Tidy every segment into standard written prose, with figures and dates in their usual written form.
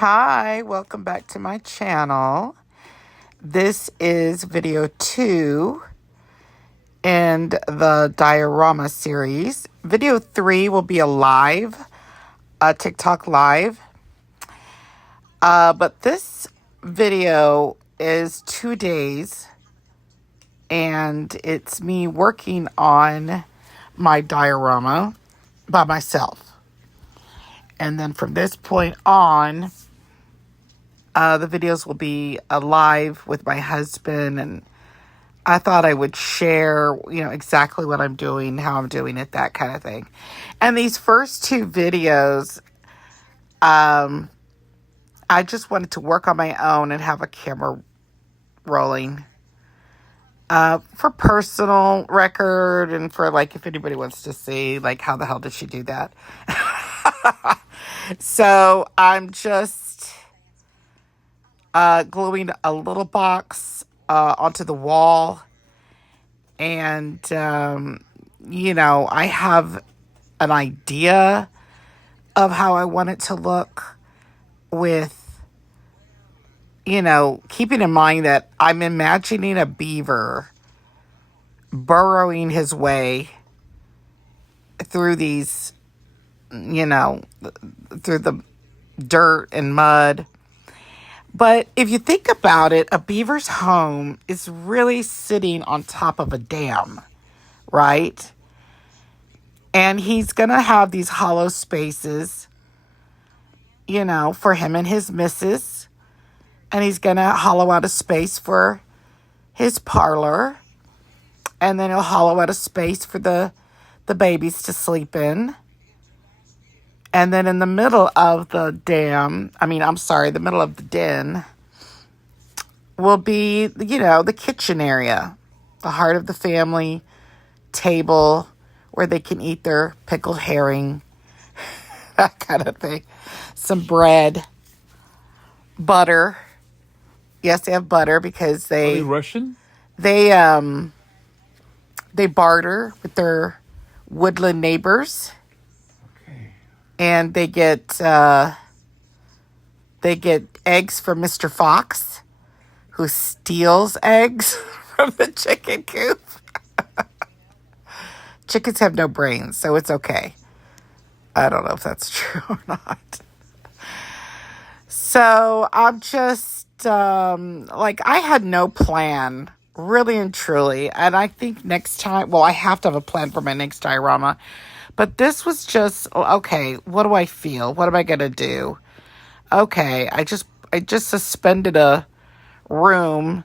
Hi, welcome back to my channel. This is video 2 in the diorama series. Video 3 will be a TikTok live. But this video is 2 days and it's me working on my diorama by myself. And then from this point on, the videos will be live with my husband, and I thought I would share, exactly what I'm doing, how I'm doing it, that kind of thing. And these first 2 videos, I just wanted to work on my own and have a camera rolling for personal record and for, if anybody wants to see, how the hell did she do that? So I'm just gluing a little box onto the wall. And, I have an idea of how I want it to look with, keeping in mind that I'm imagining a beaver burrowing his way through these, through the dirt and mud. But if you think about it, a beaver's home is really sitting on top of a dam, right? And he's going to have these hollow spaces, for him and his missus. And he's going to hollow out a space for his parlor. And then he'll hollow out a space for the babies to sleep in. And then in the middle of the the middle of the den will be, the kitchen area, the heart of the family table where they can eat their pickled herring, that kind of thing. Some bread, butter. Yes, they have butter because Are they Russian? They barter with their woodland neighbors. And they get eggs from Mr. Fox, who steals eggs from the chicken coop. Chickens have no brains, so it's okay. I don't know if that's true or not. So I'm just, I had no plan, really and truly. And I think next time, I have to have a plan for my next diorama. But this was just, okay, what do I feel? What am I going to do? Okay, I just suspended a room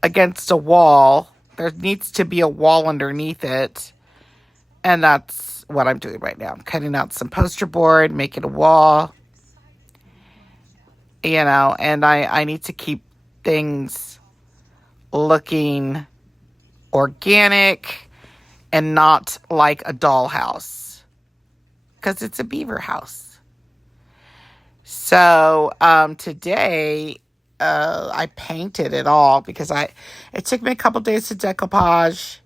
against a wall. There needs to be a wall underneath it. And that's what I'm doing right now. I'm cutting out some poster board, making a wall. And I need to keep things looking organic and not like a dollhouse, because it's a beaver house. So today I painted it all because it took me a couple days to decoupage,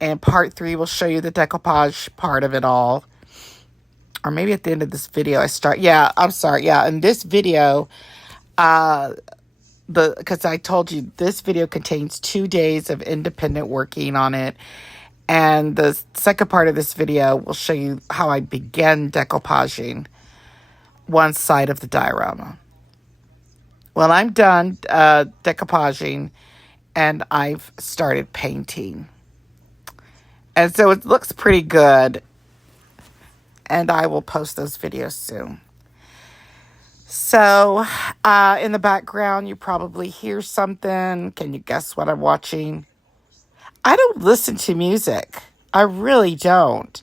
and part 3 will show you the decoupage part of it all. Or maybe at the end of this video in this video, because I told you this video contains 2 days of independent working on it. And the second part of this video will show you how I began decoupaging one side of the diorama. Well, I'm done decoupaging, and I've started painting. And so it looks pretty good. And I will post those videos soon. So, in the background, you probably hear something. Can you guess what I'm watching? I don't listen to music. I really don't.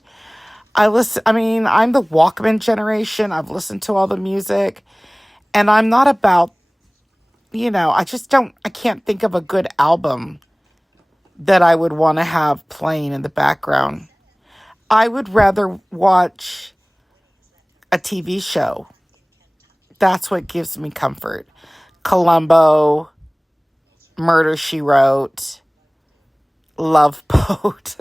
I'm the Walkman generation. I've listened to all the music. And I'm not about, I can't think of a good album that I would want to have playing in the background. I would rather watch a TV show. That's what gives me comfort. Columbo, Murder, She Wrote, Love Boat,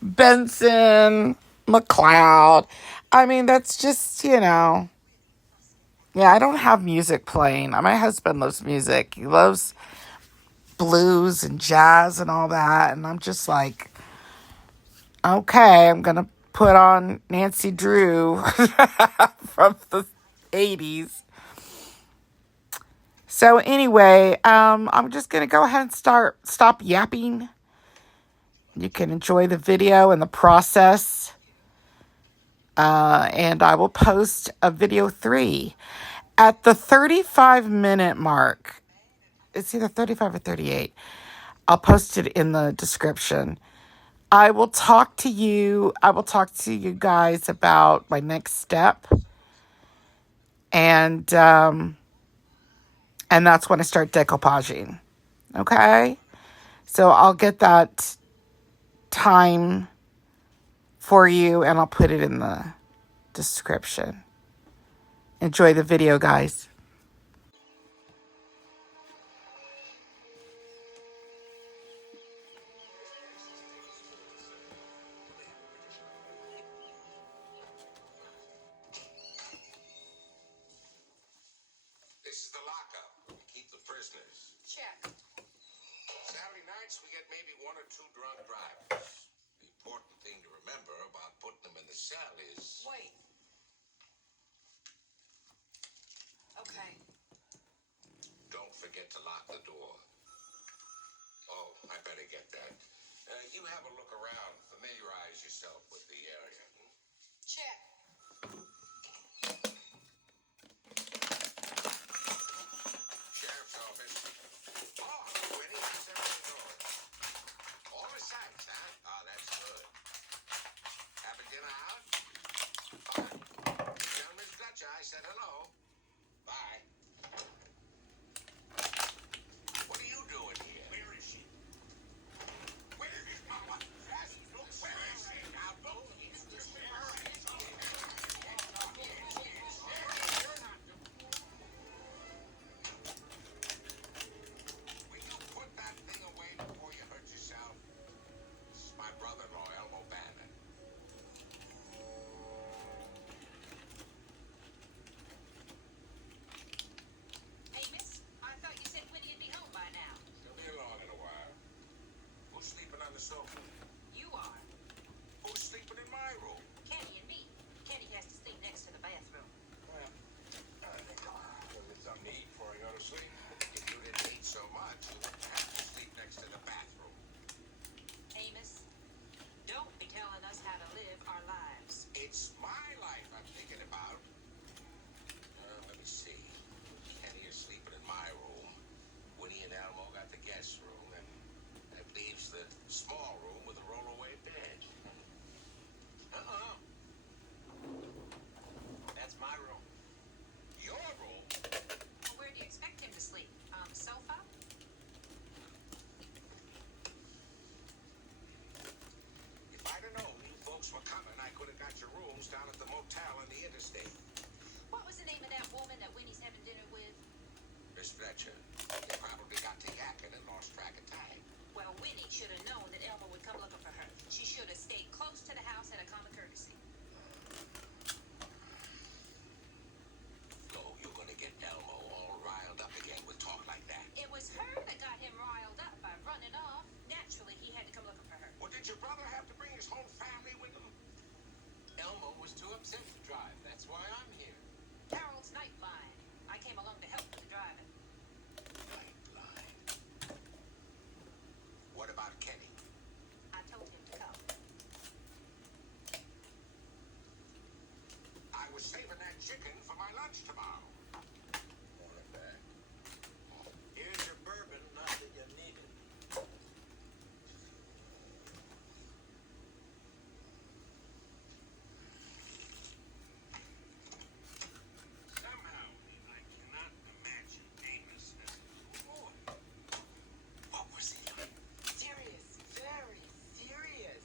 Benson, McCloud. I mean, that's just, yeah, I don't have music playing. My husband loves music. He loves blues and jazz and all that. And I'm just like, okay, I'm going to put on Nancy Drew from the 80s. So anyway, I'm just going to go ahead and stop yapping. You can enjoy the video and the process. And I will post a video 3 at the 35-minute mark. It's either 35 or 38. I'll post it in the description. I will talk to you guys about my next step. And that's when I start decoupaging. Okay? So I'll get that time for you and I'll put it in the description. Enjoy the video, guys. This is the lockup. We keep the prisoners. Check. Saturday nights, we get maybe 1 or 2 drunk drivers. The important thing to remember about putting them in the cell is... Wait. Okay. Don't forget to lock the door. Oh, I better get that. You have a look around. Familiarize yourself with the area. Check. Sheriff's office. Oh, Winnie, how's everything going? All the sights, huh? Oh, that's good. Having dinner out? Fine. Tell Miss Fletcher I said hello. Bye. What are you doing here? Where is she? Where is Mama? Yes, look, where is she? Now, look. Will you put that thing away before you hurt yourself? This is my brother-in-law, Elmo Bannon. Amos, I thought you said Winnie would be home by now. She'll be along in a while. Who's sleeping on the sofa? You are. Who's sleeping in my room? Kenny and me. Kenny has to sleep next to the bathroom. Well, it's some need before I go to sleep. If you didn't eat so much, you wouldn't have to sleep next to the bathroom. Amos, don't be telling us how to live our lives. It's my life I'm thinking about. Let me see. Kenny is sleeping in my room. Winnie and Elmo got the guest room, and that leaves the small room with a rollaway bed. That's my room. Your room? Well, where do you expect him to sleep? On the sofa? If I'd have known you folks were coming, I could have got your rooms down at the motel on the interstate. What was the name of that woman that Winnie's having dinner with? Miss Fletcher, you probably got to yakking and lost track of time. Well, Winnie should have known that Elmo would come looking for her. She should have stayed close to the house out of common courtesy. Flo, you're gonna get Elmo all riled up again with talk like that. It was her that got him riled up by running off. Naturally, he had to come looking for her. Well, did your brother have to bring his whole family with him? Elmo was too upset to drive. That's why I'm here. Harold's night line. I came along to help with the driving. Nightline. What about Kenny? I told him to come. I was saving that chicken for my lunch tomorrow. Want it back? Here's your bourbon, not that you need it. Somehow, I cannot imagine Amos as a boy. What was he like? Serious. Very serious.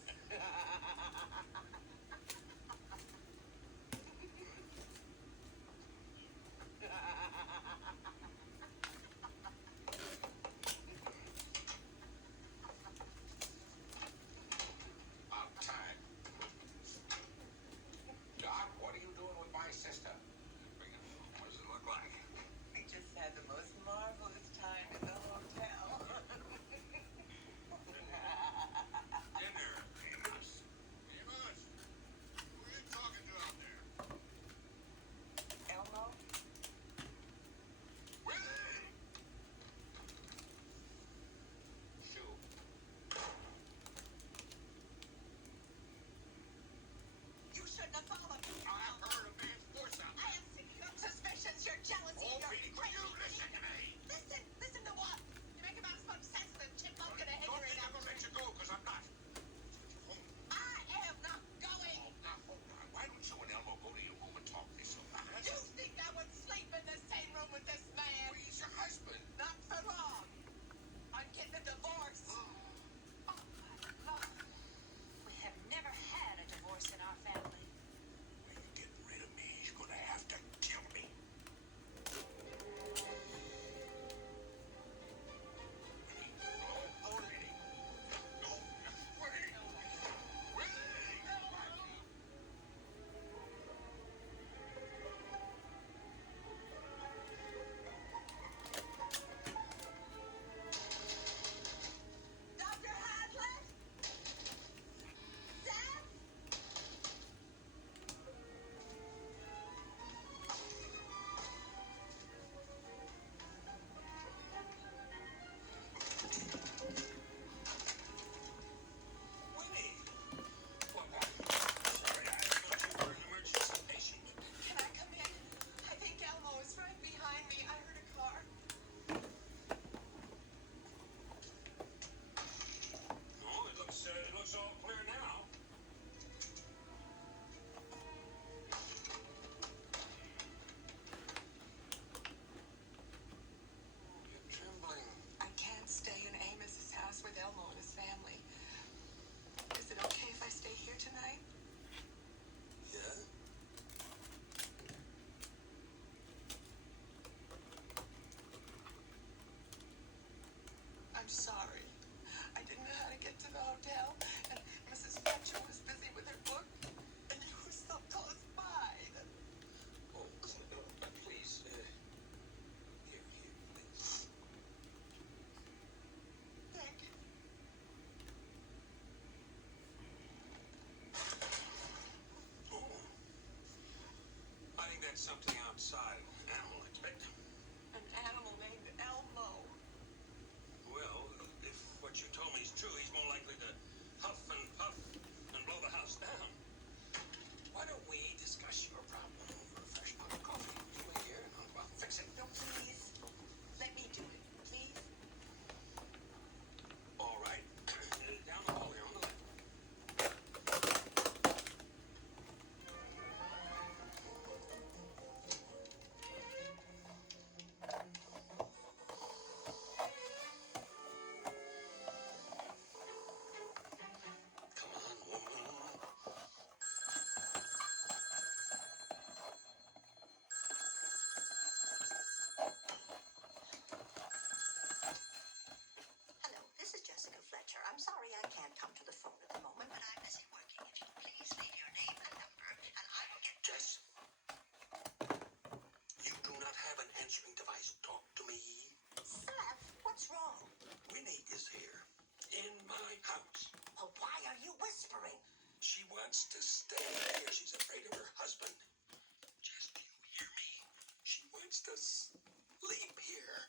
to sleep here.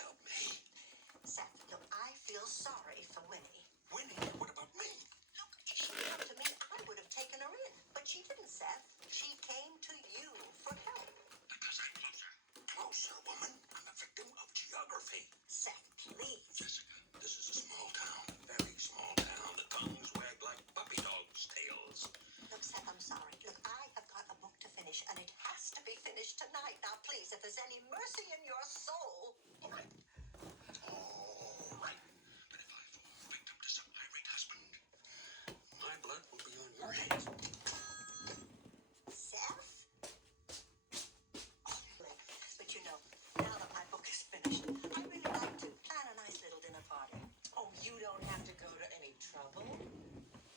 Help me. Seth, look, I feel sorry for Winnie. Winnie, what about me? Look, if she'd come to me, I would have taken her in. But she didn't, Seth. She came to you for help. Because I'm closer. Closer, woman. I'm a victim of geography. Seth, please. Jessica, this is a small town. Very small town. The tongues wag like puppy dogs' tails. Look, Seth, I'm sorry. Look, I have got a book to finish, and it has to be finished tonight. Now, please, if there's any mercy in your soul. All right. All right. But if I fall victim to some irate husband, my blood will be on your hands. Seth? Oh, but you know, now that my book is finished, I really like to plan a nice little dinner party. Oh, you don't have to go to any trouble.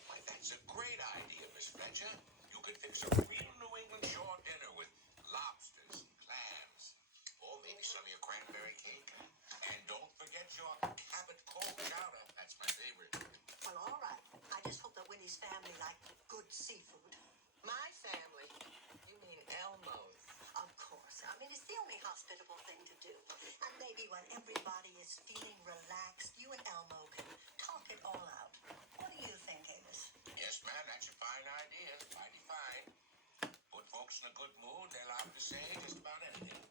Why, that's a great idea, Miss Fletcher. You could fix a real New England shore dinner with lobsters and clams. Or maybe some of your cranberry cake. And don't forget your Cabot cold chowder. That's my favorite. Well, all right. I just hope that Winnie's family like good seafood. My family? You mean Elmo's? Of course. I mean, it's the only hospitable thing to do. And maybe when everybody is feeling relaxed, you and Elmo can talk it all out. What do you think, Amos? Yes, ma'am, that's a fine idea. Mighty fine. Put folks in a good mood, they're allowed to say just about anything.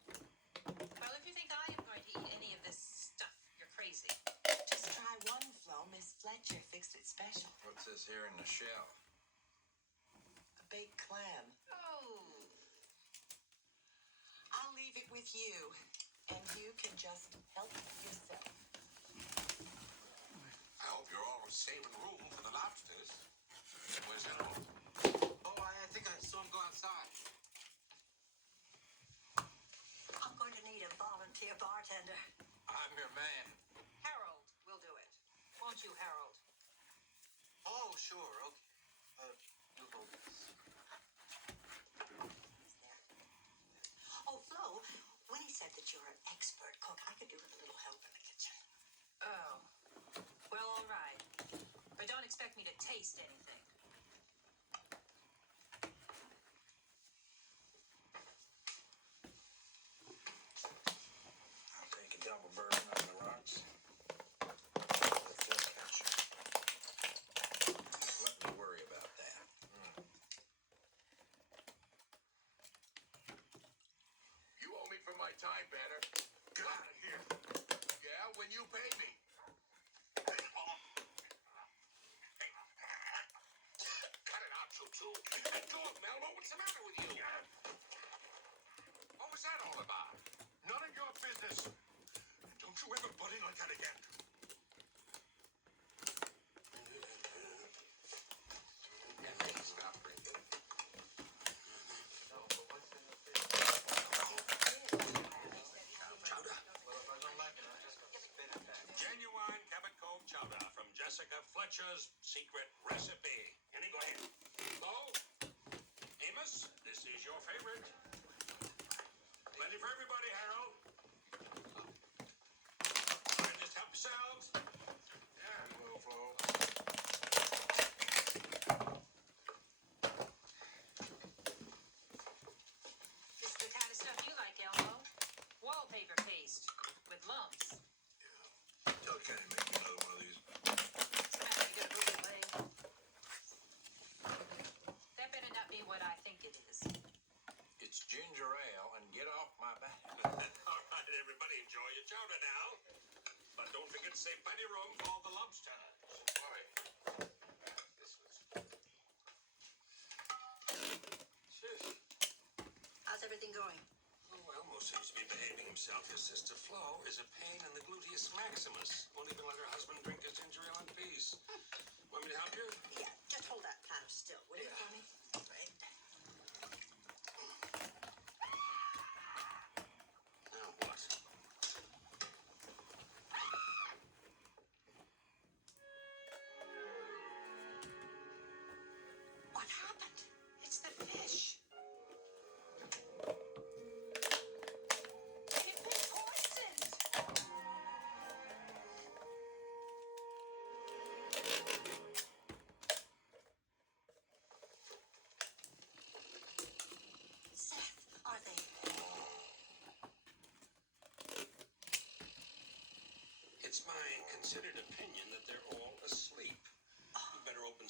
Well, if you think I am going to eat any of this stuff, you're crazy. Just try one, Flo. Miss Fletcher fixed it special. What's this here in the shell? A baked clam. Oh. I'll leave it with you, and you can just help yourself. I hope you're all saving room for the lobsters. Where's Elmo? Oh, I think I saw him go outside. I'm going to need a volunteer bartender. I'm your man. Harold will do it. Won't you, Harold? Oh, sure, okay. You hold this. Oh, Flo, Winnie said that you're an expert cook. I could do with a little help in the kitchen. Oh. Well, all right. But don't expect me to taste anything. I'll take a double burger on the rocks. Let's catch it. Let me worry about that. You owe me for my time, Banner. Get out of here. Yeah, when you pay me. Hey, cut it out, Choo-Choo. Let go of Melmo. What's the matter with you? What was that all about? None of your business. Don't you ever butt in like that again. Yeah, please stop drinking. No, but what's in the fish? Chowder. Well, if I don't like it, I'll just spit it back. Genuine Cabot Cove chowder from Jessica Fletcher's secret recipe. Any go ahead. Hello? Amos, this is your favorite. Plenty for everybody, Harold. And just help yourselves. Yeah, little Flo. This is the kind of stuff you like, Elmo. Wallpaper paste with lumps. Tell Kenny to make another one of these. Smells like a good movie, Lee. That better not be what I think it is. It's ginger ale, and get off my back. All right, everybody, enjoy your chowder now. But don't forget to save plenty of room for all the lobsters. All right. Shush. How's everything going? Oh, Elmo seems to be behaving himself. His sister Flo is a pain in the gluteus maximus. Won't even let her husband drink his ginger ale in peace. Want me to help you? Yeah, just hold that platter still, will you, Tony? Right. Now what? What happened? It's the fish. It's been poisoned.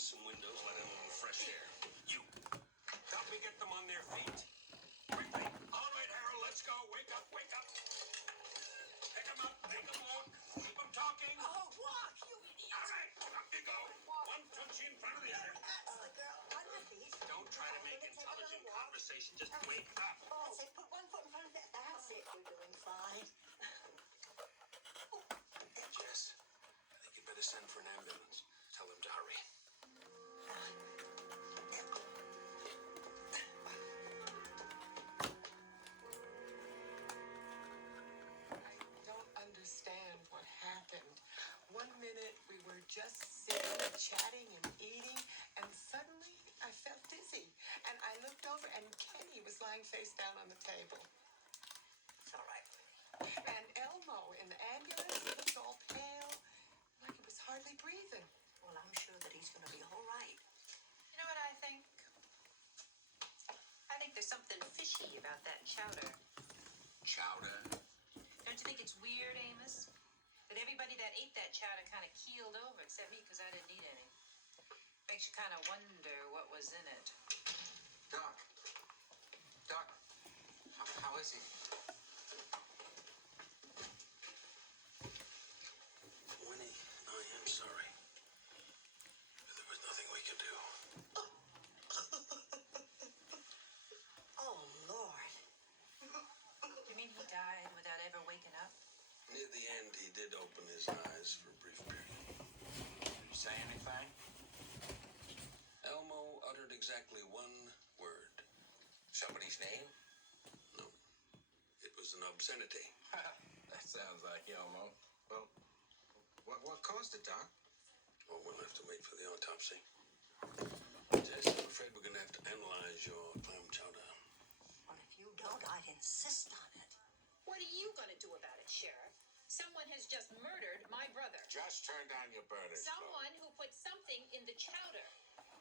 some windows, let in a little fresh air. You, help me get them on their feet. Quickly. All right, Harold, let's go. Wake up, wake up. Pick them up, make them walk. Keep them talking. Oh, walk, you idiot! All right, up you go. One touch in front of the other. That's the girl. On your feet. Don't try to make intelligent conversation. Just wake up. That's it. Put one foot in front of the other. That's it. You're doing fine. Jess, I think you'd better send for an ambulance. Tell them to hurry. I don't understand what happened. 1 minute we were just sitting, chatting and eating, and suddenly I felt dizzy. And I looked over and Kenny was lying face down on the table. It's all right. And Elmo in the ambulance, he was all pale, like he was hardly breathing. Well, I'm sure that he's going to be all right. You know what I think? I think there's something fishy about that chowder. Chowder. Don't you think it's weird, Amos? That everybody that ate that chowder kind of keeled over, except me, because I didn't eat any. Makes you kind of wonder what was in it. Doc. Doc. How is he? Winnie, I am sorry. But there was nothing we could do. Oh, Lord. You mean he died without ever waking up? Near the end, he did open his eyes for a brief period. Did you say anything? Elmo uttered exactly one word. Somebody's name? No. It was an obscenity. That sounds like Elmo. Well, what caused it, Doc? Oh, we'll have to wait for the autopsy. Jess, I'm afraid we're going to have to analyze your clam chowder. Well, if you don't, I'd insist on it. What are you going to do about it, Sheriff? Someone has just murdered my brother. Just turn down your burners. Someone who put something in the chowder.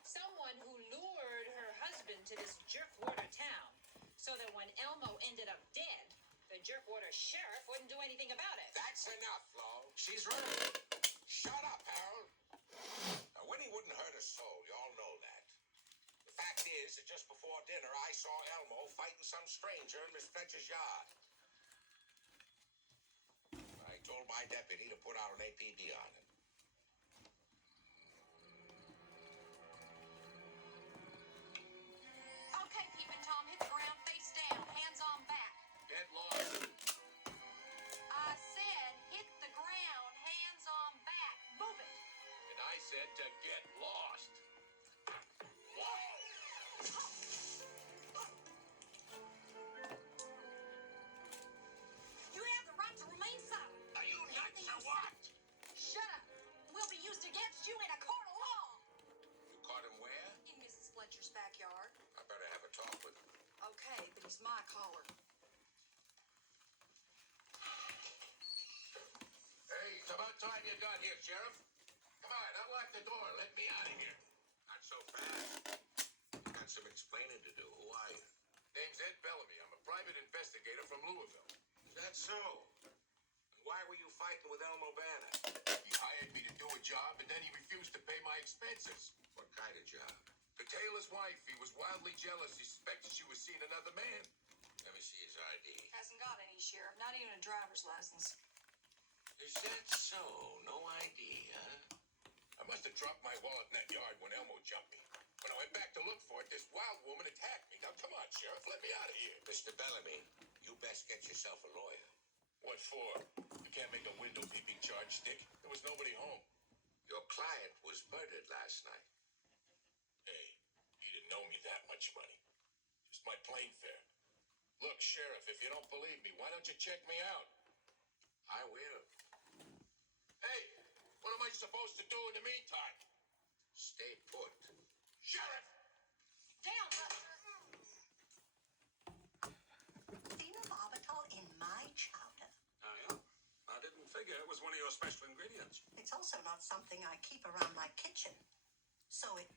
Someone who lured her husband to this jerkwater town so that when Elmo ended up dead, the jerkwater sheriff wouldn't do anything about it. That's enough, Flo. She's right. Shut up, Harold. Now, Winnie wouldn't hurt a soul. You all know that. The fact is that just before dinner, I saw Elmo fighting some stranger in Miss Fletcher's yard. I told my deputy to put out an APB on it. Okay, Peepin' Tom, hit the ground face down, hands on back. Get lost. I said hit the ground, hands on back. Move it. And I said to get lost. Whoa! You have the right to remain silent. Are you nuts or what? Shut up. Will be used against you in a court of law. You caught him where? In Mrs. Fletcher's backyard. I better have a talk with him. Okay, but he's my caller. Hey, it's about time you got here, Sheriff. Come on, unlock the door. Let me out of here. Not so fast. Got some explaining to do. Who are you? Name's Ed Bellamy. I'm a private investigator from Louisville. Is that so? And why were you fighting with Elmo Banner? He hired me to do a job, and then he refused to pay my expenses. What kind of job? To tail his wife. He was wildly jealous. He suspected she was seeing another man. Let me see his ID. Hasn't got any, Sheriff. Not even a driver's license. Is that so? No ID, huh? I must have dropped my wallet in that yard when Elmo jumped me. When I went back to look for it, this wild woman attacked me. Now, come on, Sheriff, let me out of here. Mr. Bellamy, you best get yourself a lawyer. What for? You can't make a window peeping charge stick. There was nobody home. Your client was murdered last night. Hey, he didn't owe me that much money. Just my plane fare. Look, Sheriff, if you don't believe me, why don't you check me out? I will. Hey, what am I supposed to do in the meantime? Stay put. Sheriff! Down, Buster. Phenobarbital in my chowder. Oh, yeah? I didn't figure it was one of your special ingredients. It's also not something I keep around my kitchen. So it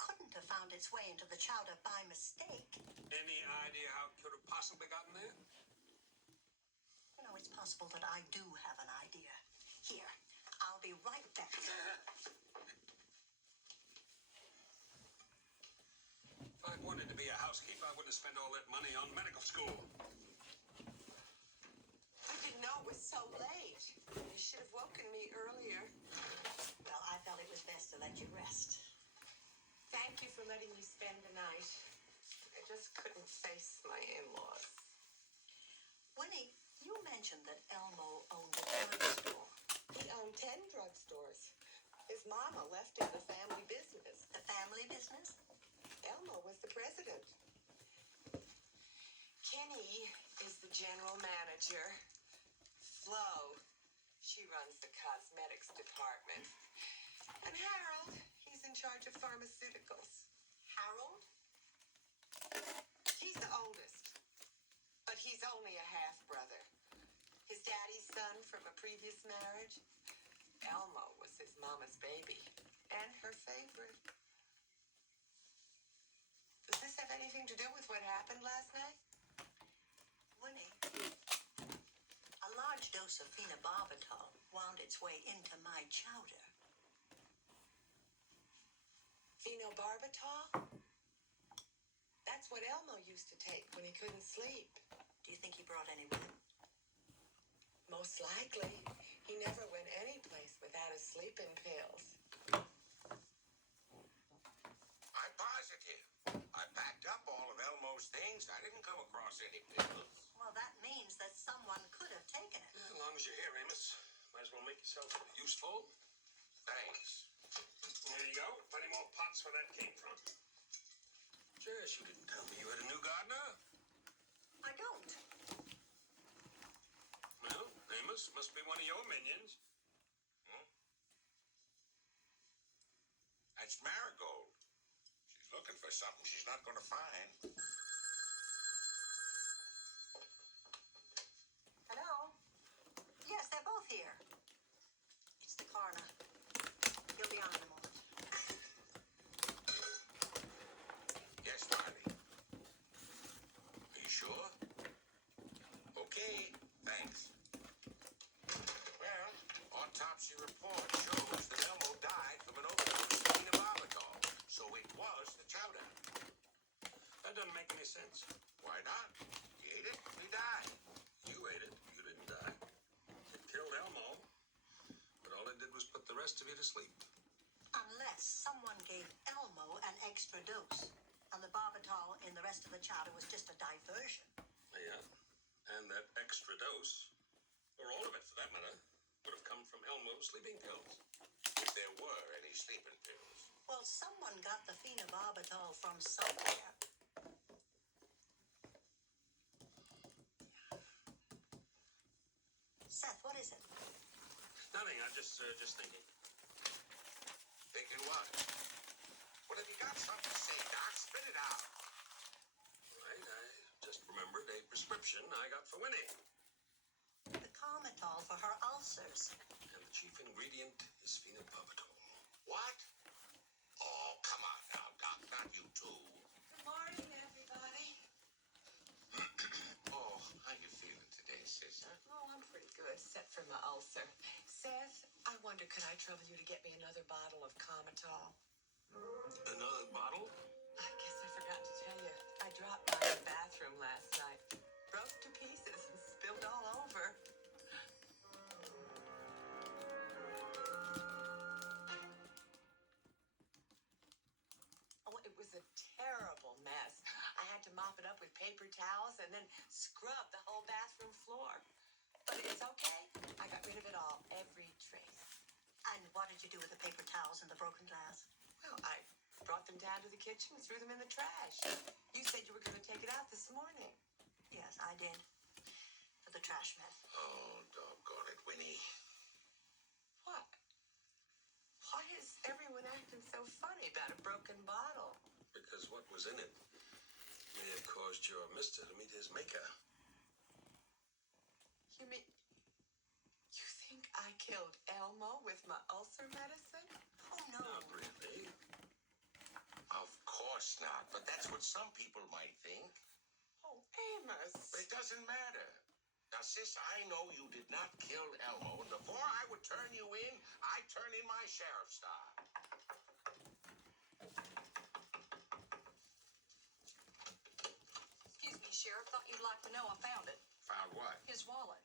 couldn't have found its way into the chowder by mistake. Any idea how it could have possibly gotten there? You know, it's possible that I do have an idea. Here, I'll be right back. be a housekeeper, I wouldn't spend all that money on medical school. I didn't know it was so late. You should have woken me earlier. Well, I felt it was best to let you rest. Thank you for letting me spend the night. I just couldn't face my in-laws. Winnie, you mentioned that Elmo owned a drugstore. He owned 10 drugstores. His mama left him the family business. The family business? Elmo was the president. Kenny is the general manager. Flo, she runs the cosmetics department. And Harold, he's in charge of pharmaceuticals. Harold? He's the oldest, but he's only a half-brother. His daddy's son from a previous marriage. Elmo was his mama's baby and her favorite. Does this have anything to do with what happened last night? Winnie, a large dose of phenobarbital wound its way into my chowder. Phenobarbital? That's what Elmo used to take when he couldn't sleep. Do you think he brought any with him? Most likely. He never went any place without his sleeping pills. I'm positive. I packed up all of Elmo's things. I didn't come across any pills. Well, that means that someone could have taken it. As long as you're here, Amos, might as well make yourself useful. Thanks. There you go. Plenty more pots where that came from. Jess, you didn't tell me you had a new gardener. I don't. Well, Amos must be one of your minions. That's Marigold. She's looking for something she's not going to find. Hello? Yes, they're both here. It's the coroner. He'll be on in a moment. Yes, Marley. Are you sure? Okay, thanks. Well, autopsy report shows that Elmo died from an overdose of phenobarbital, so it was the chowder. That doesn't make any sense. Why not? He ate it, he died. You ate it. You didn't die. It killed Elmo, but all it did was put the rest of you to sleep. Unless someone gave Elmo an extra dose, and the barbital in the rest of the chowder was just a diversion. Yeah, and that extra dose, or all of it for that matter, would have come from Elmo's sleeping pills. If there were any sleeping pills. Well, someone got the phenobarbital from somewhere. Seth, what is it? Nothing. I'm just thinking. Thinking what? Well, if you got something to say, Doc, spit it out. Right. I just remembered a prescription I got for Winnie, The Carmitol for her ulcers. and the chief ingredient is phenobarbital. What? Oh, come on now, Doc. Not you too. Good morning, everybody. Oh, how you feeling today, sis, huh? Oh, I'm pretty good, except for my ulcer. Seth, I wonder, could I trouble you to get me another bottle of Carmitol? Another bottle? I guess I forgot to tell you. I dropped by the bathroom last night. Broke to pieces and spilled all over. Oh, it was a terrible mess. I had to mop it up with paper towels and then scrub the whole bathroom floor. But it's okay. I got rid of it all, every trace. And what did you do with the paper towels and the broken glass? Well, I brought them down to the kitchen and threw them in the trash. You said you were going to take it out this morning. Yes, I did. For the trash man. Oh, doggone it, Winnie. What? Why is everyone acting so funny about a broken bottle? Because what was in it may have caused your mister to meet his maker. You mean... You think I killed Elmo with my ulcer medicine? Oh, no. Not really. Of course not, but that's what some people might think. Oh, Amos. But it doesn't matter. Now, sis, I know you did not kill Elmo, and before I would turn you in, I'd turn in my sheriff's star. would like to know I found it. Found what? His wallet.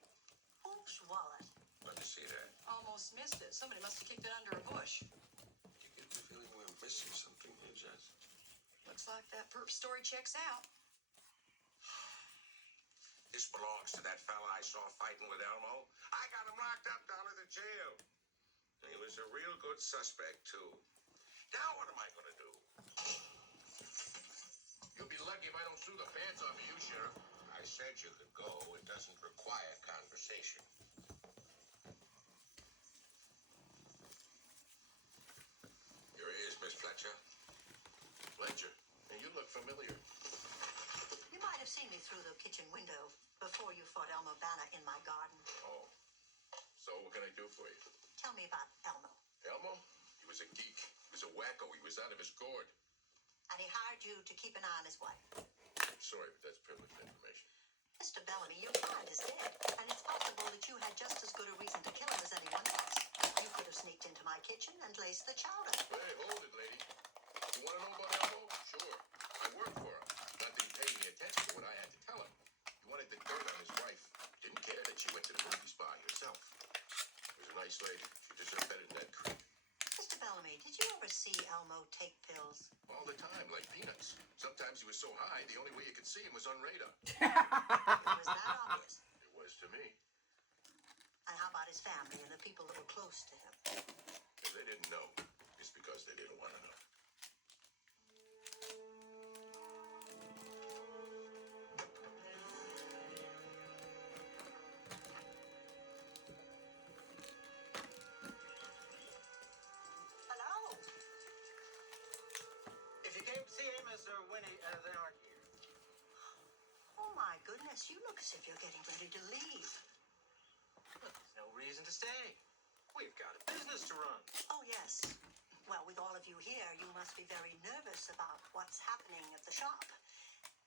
Whose wallet? Let me see that. Almost missed it. Somebody must have kicked it under a bush. You get the feeling we're missing something here, Jess. Looks like that perp story checks out. This belongs to that fella I saw fighting with Elmo. I got him locked up down at the jail. And he was a real good suspect, too. Now what am I going to do? You'll be lucky if I don't sue the pants off of you, Sheriff. I said you could go. It doesn't require conversation. Here he is, Miss Fletcher. Fletcher, and you look familiar. You might have seen me through the kitchen window before you fought Elmo Banner in my garden. Oh. So what can I do for you? Tell me about Elmo. Elmo? He was a geek. He was a wacko. He was out of his gourd. And he hired you to keep an eye on his wife. Sorry, but that's privileged information. Mr. Bellamy, your client is dead, and it's possible that you had just as good a reason to kill him as anyone else. You could have sneaked into my kitchen and laced the chowder. Hey, hold it, lady. You want to know about Elmo? Sure. I worked for him. Not that he paid any attention to what I had to tell him. He wanted the dirt on his wife. Didn't care that she went to the movies by herself. She was a nice lady. She deserved better than that creep. Mr. Bellamy, did you ever see Elmo take pills? All the time, like peanuts. Sometimes he was so high, the only way you could see him was on radar. It was that obvious. It was to me. And how about his family and the people that were close to him? If they didn't know, it's because they didn't want to know. Hello? If you came to see Amos or Winnie, they aren't here. Oh, my goodness. You look as if you're getting ready to leave. Look, there's no reason to stay. We've got a business to run. Oh, yes. Well, with all of you here, you must be very nervous about what's happening at the shop.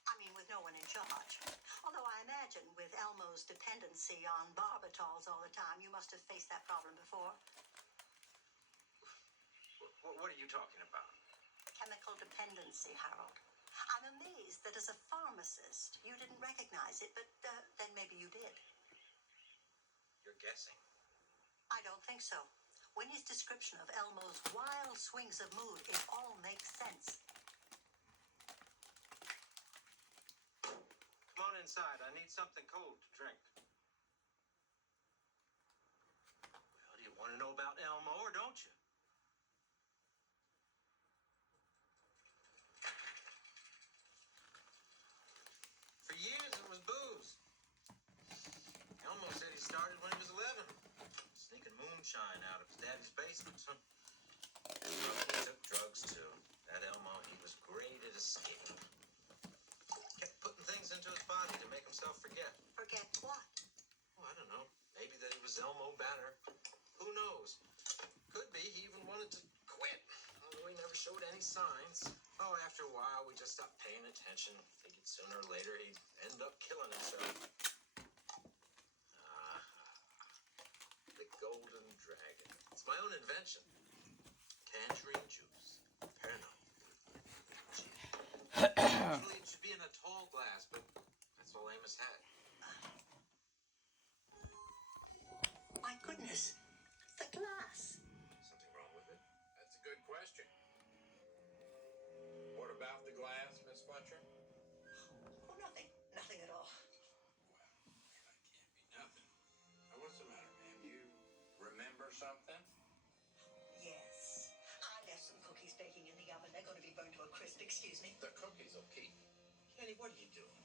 I mean, with no one in charge. Although I imagine with Elmo's dependency on barbitals all the time, you must have faced that problem before. What are you talking about? Chemical dependency, Harold. I'm amazed that as a pharmacist, you didn't recognize it, but then maybe you did. You're guessing. I don't think so. Winnie's description of Elmo's wild swings of mood, it all makes sense. Come on inside. I need something cold to drink. Well, do you want to know about Elmo or don't you? For years it was booze. Elmo said he started when he was 11, sneaking moonshine out of his daddy's basement. His brother took drugs too. That Elmo, he was great at escaping. Kept putting things into his body to make himself forget. Forget what? Oh, I don't know. Maybe that he was Elmo Banner. Who knows? Could be he even wanted to quit, although he never showed any signs. Oh, after a while, we just stopped paying attention. Figured sooner or later he'd end up killing himself. The Golden Dragon. It's my own invention. Tangerine juice. Parano. Actually, it should be in a tall glass, but that's all Amos had. My goodness, the glass. Something wrong with it? That's a good question. What about the glass, Miss Fletcher? Oh, nothing. Nothing at all. Well, that can't be nothing. Now, what's the matter, ma'am? You remember something? Yes. I left some cookies baking in the oven. They're going to be burned to a crisp. Excuse me. The cookies will keep. Kenny, what are you doing?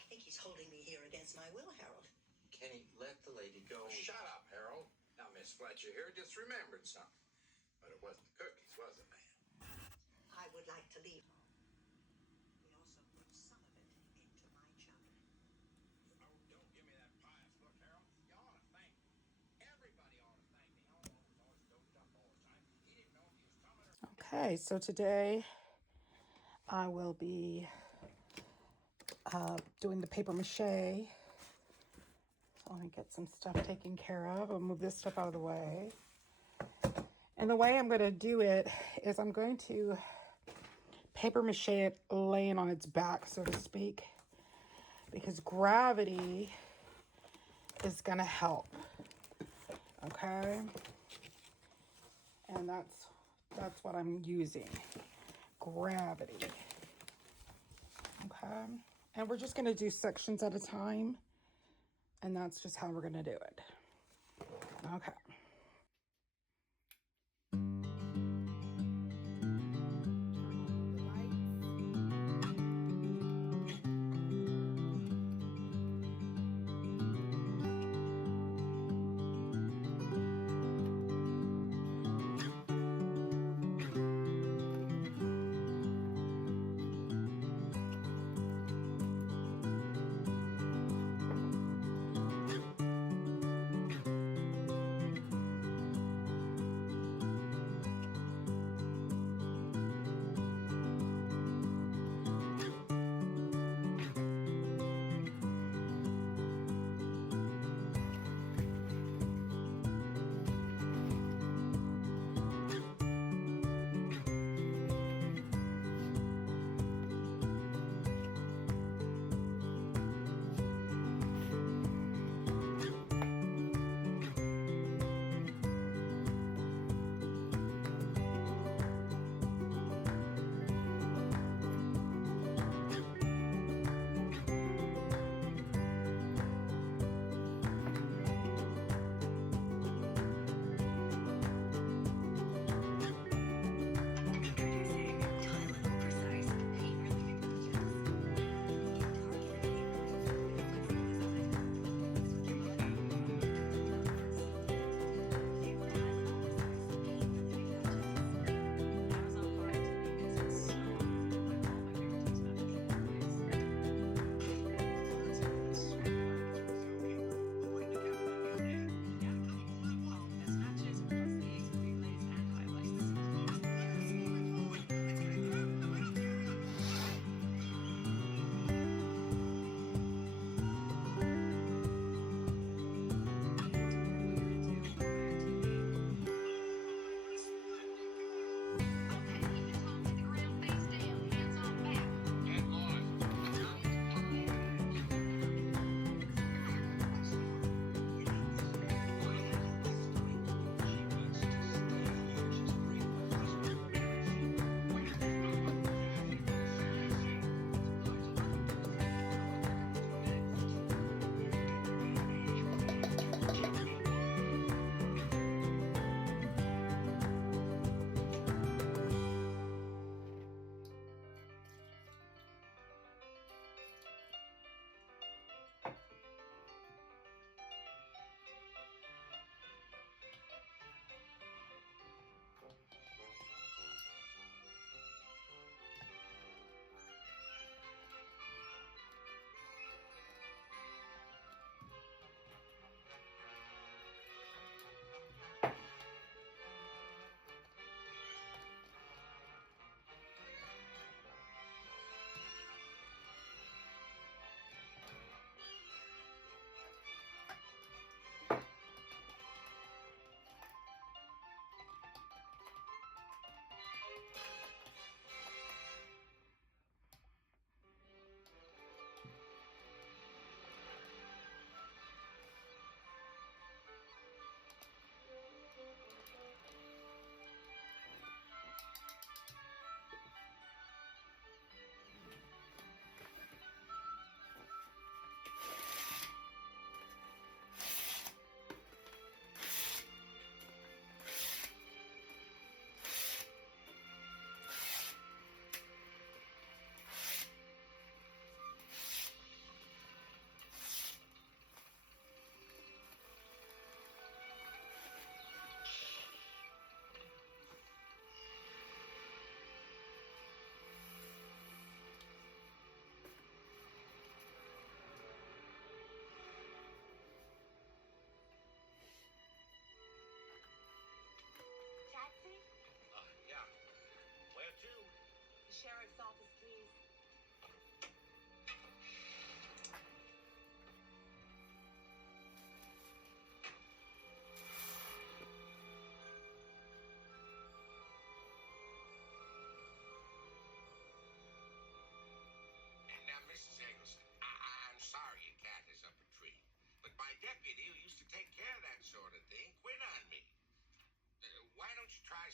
I think he's holding me here against my will, Harold. Kenny, let the lady go. Oh, shut up, Harold. Now, Miss Fletcher here just remembered something. But it wasn't the cookies, was it, ma'am? I would like to leave. We also put some of it into my chowder. Oh, don't give me that pious look, Harold. You ought to thank me. Everybody ought to thank me. Elmo was always doped up all the time. He didn't know if he was coming or... Okay, so today I will be doing the paper mache. So let me get some stuff taken care of. I'll move this stuff out of the way. And the way I'm going to do it is I'm going to paper mache it laying on its back, so to speak. because gravity is going to help. Okay? And that's what I'm using. Gravity. Okay? And we're just going to do sections at a time. And that's just how we're going to do it. Okay.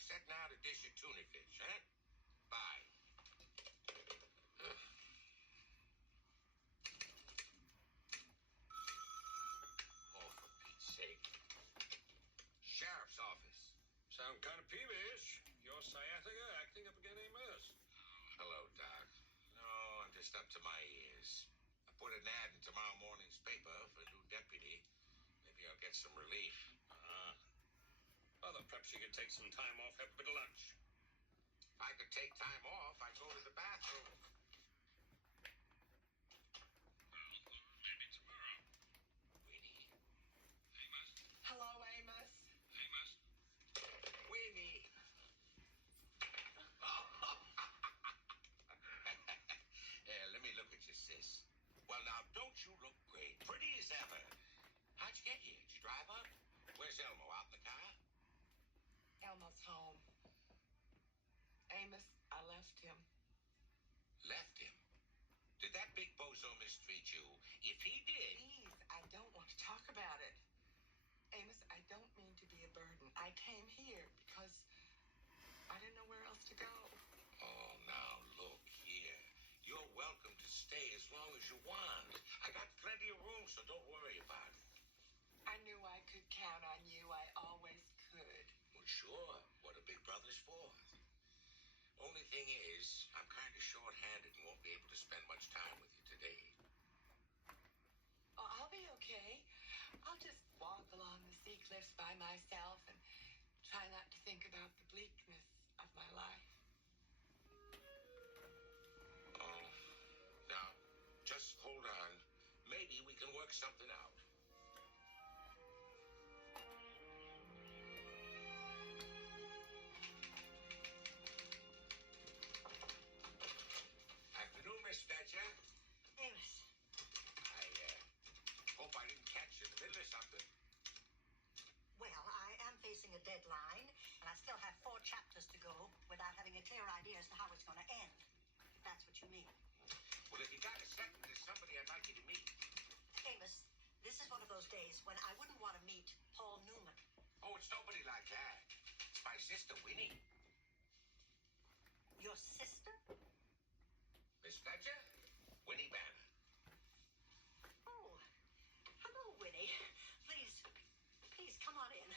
setting out a dish of tuna fish, huh? Bye. Oh, for Pete's sake. Sheriff's office. Sound kind of peevish. Your sciatica acting up again, Amos. Hello, Doc. No, I'm just up to my ears. I put an ad in tomorrow morning's paper for a new deputy. Maybe I'll get some relief. Well, then perhaps you could take some time off, have a bit of lunch. If I could take time off, I'd go to the bathroom. Well, maybe tomorrow. Winnie. Amos. Hello, Amos. Amos. Winnie. Let me look at you, sis. Well, now, don't you look great? Pretty as ever. How'd you get here? Did you drive up? Where's Elmo? Out in the car? Elmo's home. Amos, I left him. Left him? Did that big bozo mistreat you? If he did... Please, I don't want to talk about it. Amos, I don't mean to be a burden. I came here because I didn't know where else to go. Oh, now, look here. You're welcome to stay as long as you want. I got plenty of room, so don't worry about it. I knew I could count on you. I always could. Well, sure. What a big brother's for. Only thing is, I'm kind of short-handed and won't be able to spend much time with you today. Oh, I'll be okay. I'll just walk along the sea cliffs by myself and try not to think about the bleakness of my life. Oh, now, just hold on. Maybe we can work something out. Afternoon, Miss Fletcher. Amos, I hope I didn't catch you in the middle of something. well, I am facing a deadline, and I still have 4 chapters to go without having a clear idea as to how it's going to end. If that's what you mean. Well, if you got a second, there's somebody I'd like you to meet. Amos, this is one of those days when I wouldn't want to meet Paul Newman. Oh, it's nobody like that. It's my sister, Winnie. Your sister? Miss Fletcher? Winnie Banner. Oh, hello, Winnie. Please come on in.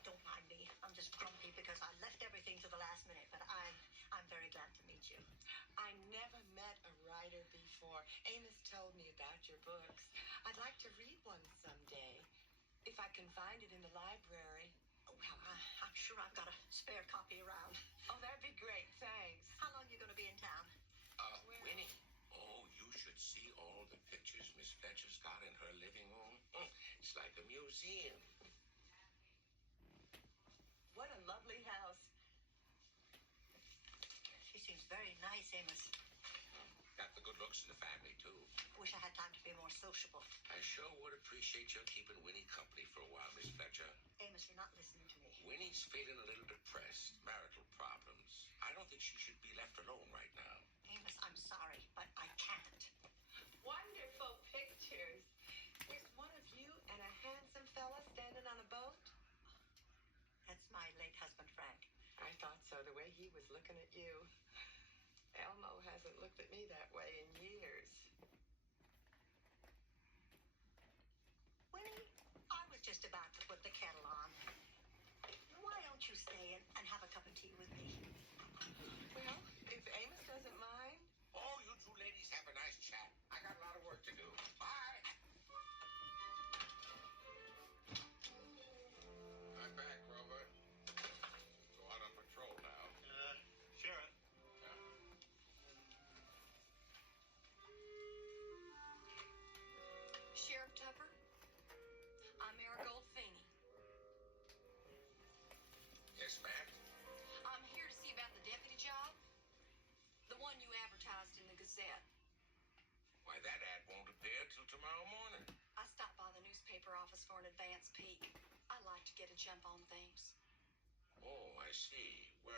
Don't mind me. I'm just grumpy because I left everything to the last minute, but I'm very glad to meet you. I never met a writer before. Amos told me about your books. I'd like to read one someday, if I can find it in the library. Oh, well, I'm sure I've got a spare copy around. Oh, that'd be great. Thanks. How long are you going to be in town? Winnie. Oh, you should see all the pictures Miss Fletcher's got in her living room. It's like a museum. What a lovely house. She seems very nice, Amos. Got the good looks in the family, too. Wish I had time to be more sociable. I sure would appreciate your keeping Winnie company for a while, Miss Fletcher. Amos, you're not listening to me. Winnie's feeling a little depressed. Marital problems. I don't think she should be left alone right now. Amos, I'm sorry, but I can't. Wonderful pictures. There's one of you and a handsome fella standing on a boat. That's my late husband, Frank. I thought so, the way he was looking at you. Elmo hasn't looked at me that way in years. Winnie, I was just about to put the kettle on. Why don't you stay and have a cup of tea with me? Well, if Amos doesn't mind. Oh, you two ladies have a nice chat. I got a lot of work to do. Bye. I'm back, Rover. Go out on patrol now. Sheriff. Sheriff Tupper, I'm Marigold Feeney. Yes, ma'am. I'm here to see about the deputy job, the one you advertised in the Gazette. Why, that ad won't appear till tomorrow morning. I stopped by the newspaper office for an advance peek. I like to get a jump on things. Oh, I see. Well,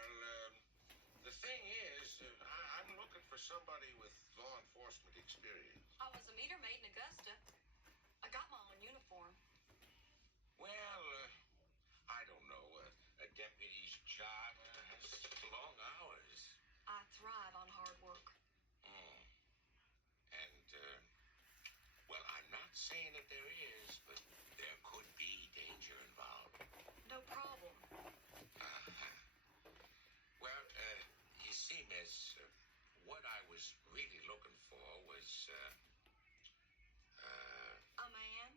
the thing is, I'm looking for somebody with law enforcement experience. I was a meter maid in Augusta. I got my own uniform. Well, I don't know. A deputy's job. saying that there is, but there could be danger involved. No problem. Uh-huh. Well, you see, miss, what I was really looking for was, A man?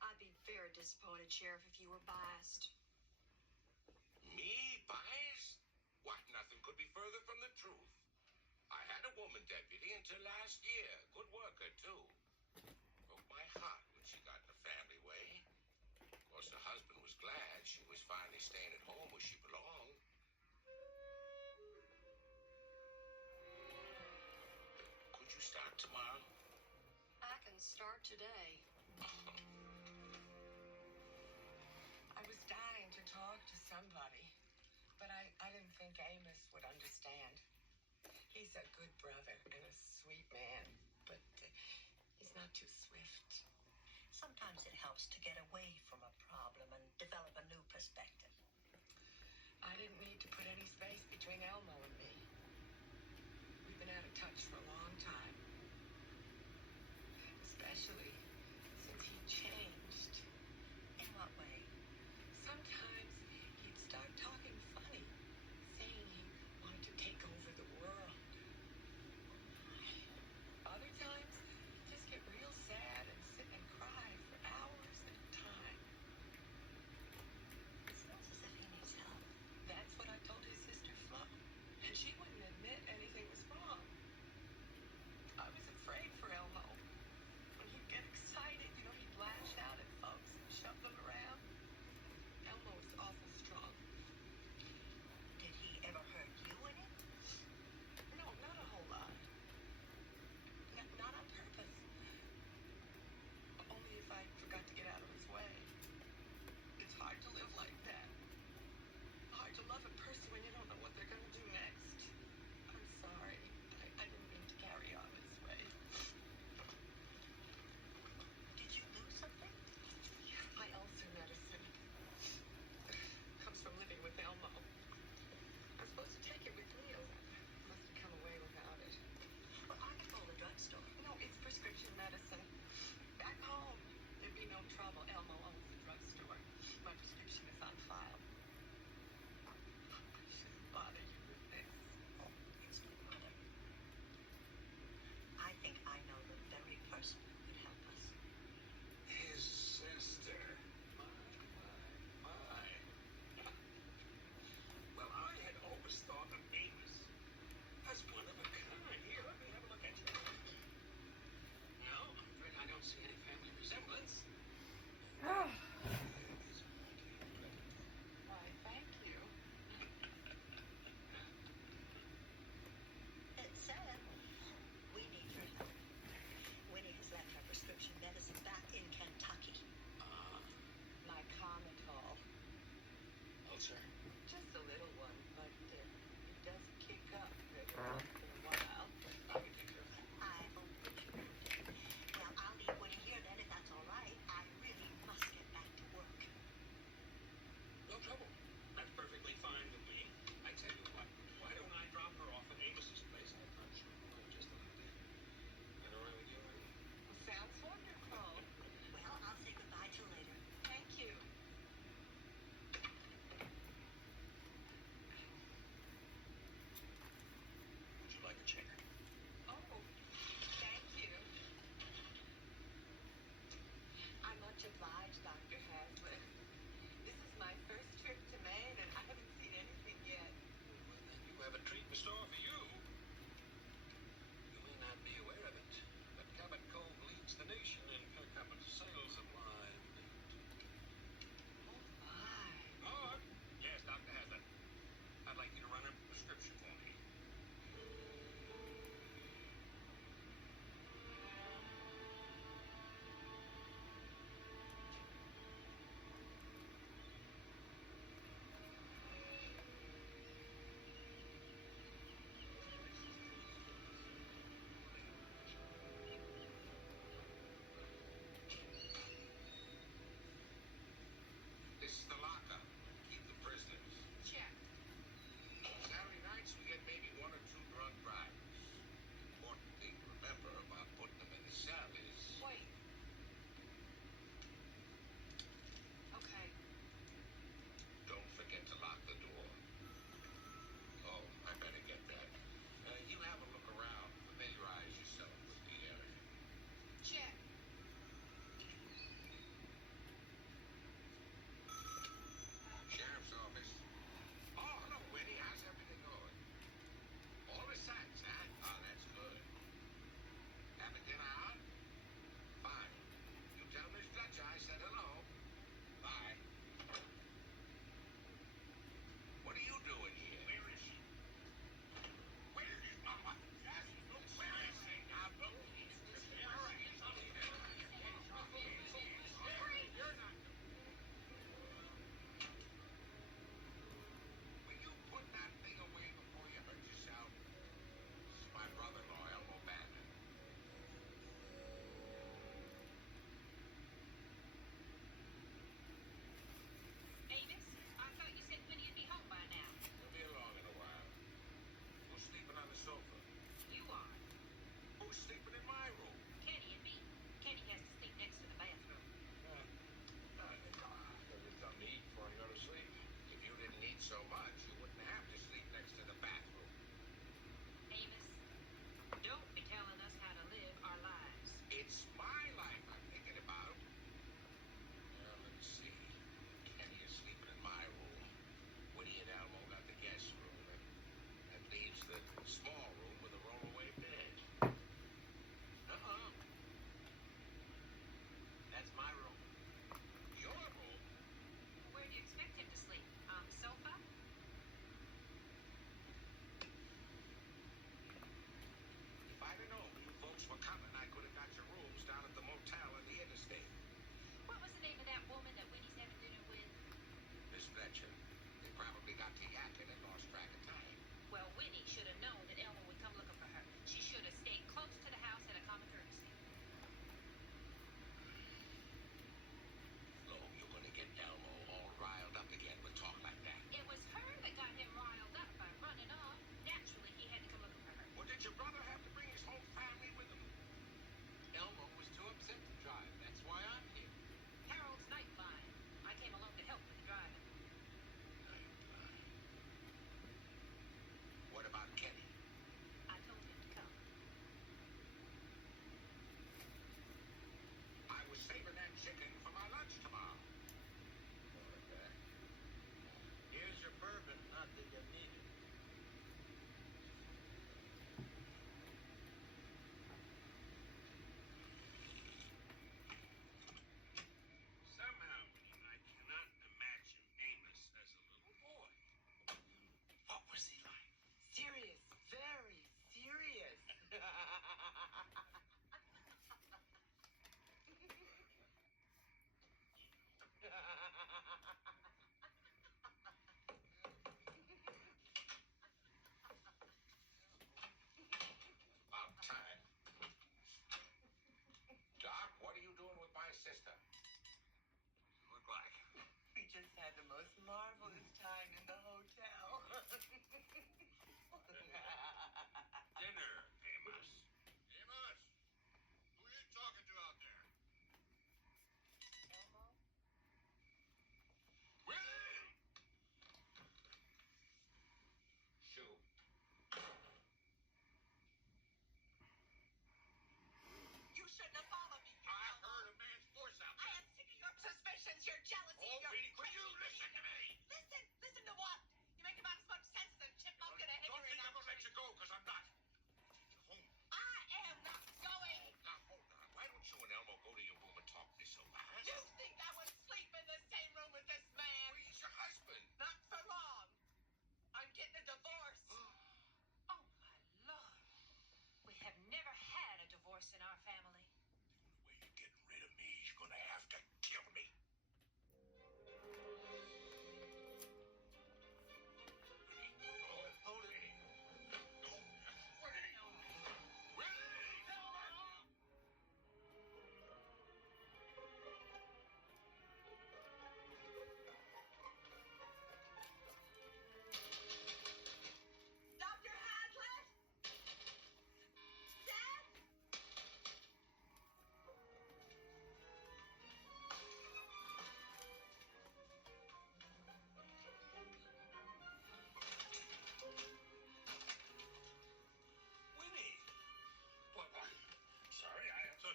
I'd be very disappointed, Sheriff, if you were biased. me biased? Why, nothing could be further from the truth. I had a woman deputy until last year. Good worker, too. Broke my heart when she got in the family way. Of course, her husband was glad she was finally staying at home where she belonged. Could you start tomorrow? I can start today. I was dying to talk to somebody, but I didn't think Amos would understand. He's a good brother and a sweet man, but he's not too swift. Sometimes it helps to get away from a problem and develop a new perspective. I didn't need to put any space between Elmo and me. We've been out of touch for a long time. Especially since he changed. In what way? Sometimes he'd start talking funny, saying he wanted to take over the world. Other times, he'd just get real sad and sit and cry for hours at a time. It sounds as if he needs help. That's what I told his sister Flo, and she wouldn't admit anything was wrong.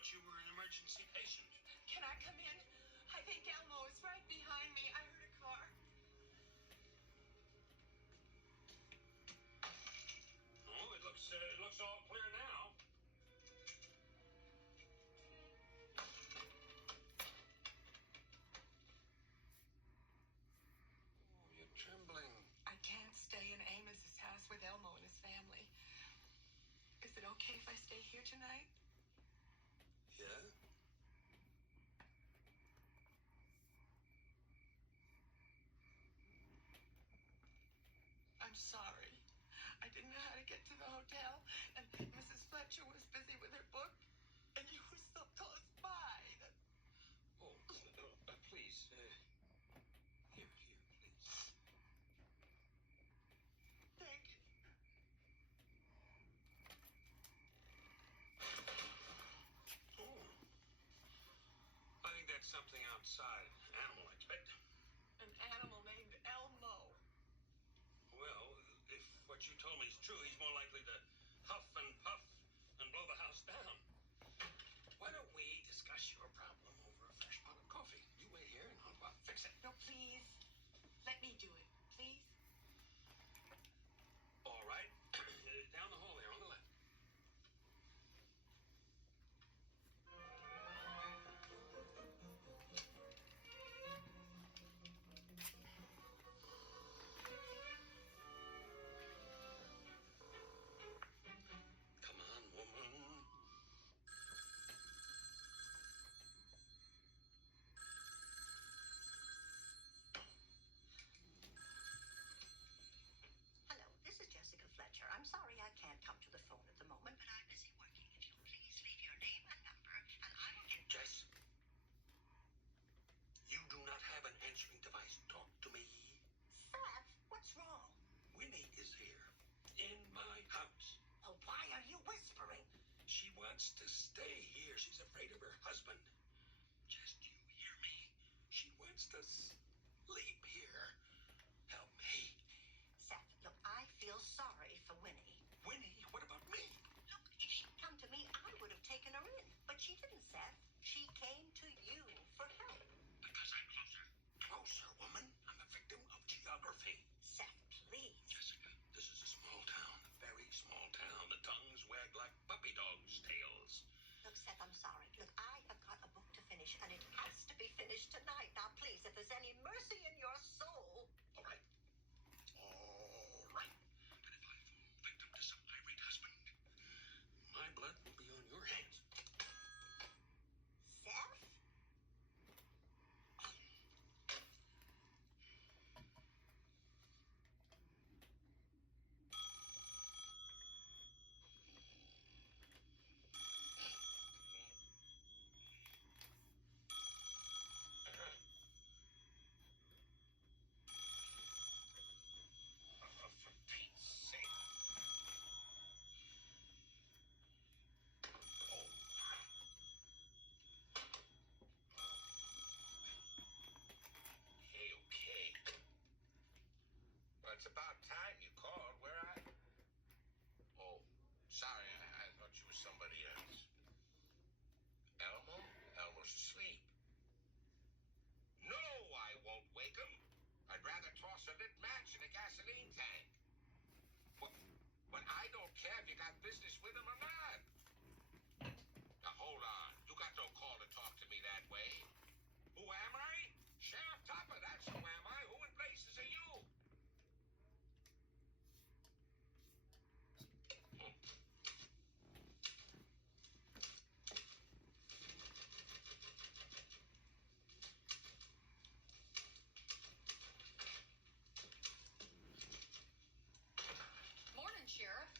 thought you were an emergency patient. Can I come in? I think Elmo is right behind me. I heard a car. Oh, it looks all clear now. Oh, you're trembling. I can't stay in Amos's house with Elmo and his family. Is it okay if I stay here tonight? Yeah? I'm sorry. I didn't know how to get to the hotel, and Mrs. Fletcher was busy with her book, and you were so close by. Oh, please. Here, please. Thank you. Oh. I think that's something outside. Animal, I expect. An animal named Elmo. Well, if what you told me is true, he's more likely to huff and puff and blow the house down. Why don't we discuss your problem over a fresh pot of coffee? You wait here and I'll go out and fix it. No, please. Let me do it, please. All right. Down the hall there on the left. Come on, woman. Hello, this is Jessica Fletcher. I'm sorry I can't come to the phone at the moment, but I'm busy working. If you'll please leave your name and number, and I will get... Jess, you do not have an answering device. Talk to me. Seth, what's wrong? Winnie is here. In my house. Oh, why are you whispering? She wants to stay here. She's afraid of her husband. Just you hear me. She wants to sleep here. Help me. Seth, look, I feel sorry for Winnie. Winnie, what about me? Look, if she'd come to me, I would have taken her in. But she didn't, Seth. She came to you for help. Because I'm closer. Closer, woman. I'm a victim of geography. Seth, please. Jessica, this is a small town. A very small town. The tongues wag like puppy dogs' tails. Look, Seth, I'm sorry. Look, I have got a book to finish, and it has to be finished tonight. Now, please, if there's any mercy in your soul... All right. All right. But if I fall victim to some irate husband, my blood will be on your hands. Seth? For Pete's sake. Oh. Okay. Well, it's about time you called. Where are you? Oh, sorry. I thought you were somebody else. Elmo? Elmo's asleep. No, I won't wake him. I'd rather toss a lit match in a gasoline tank. But I don't care if you got business with him or not. Now, hold on. You got no call to talk to me that way. Who am I? Sheriff Topper, that's who am I. Who in blazes are you? Morning, Sheriff.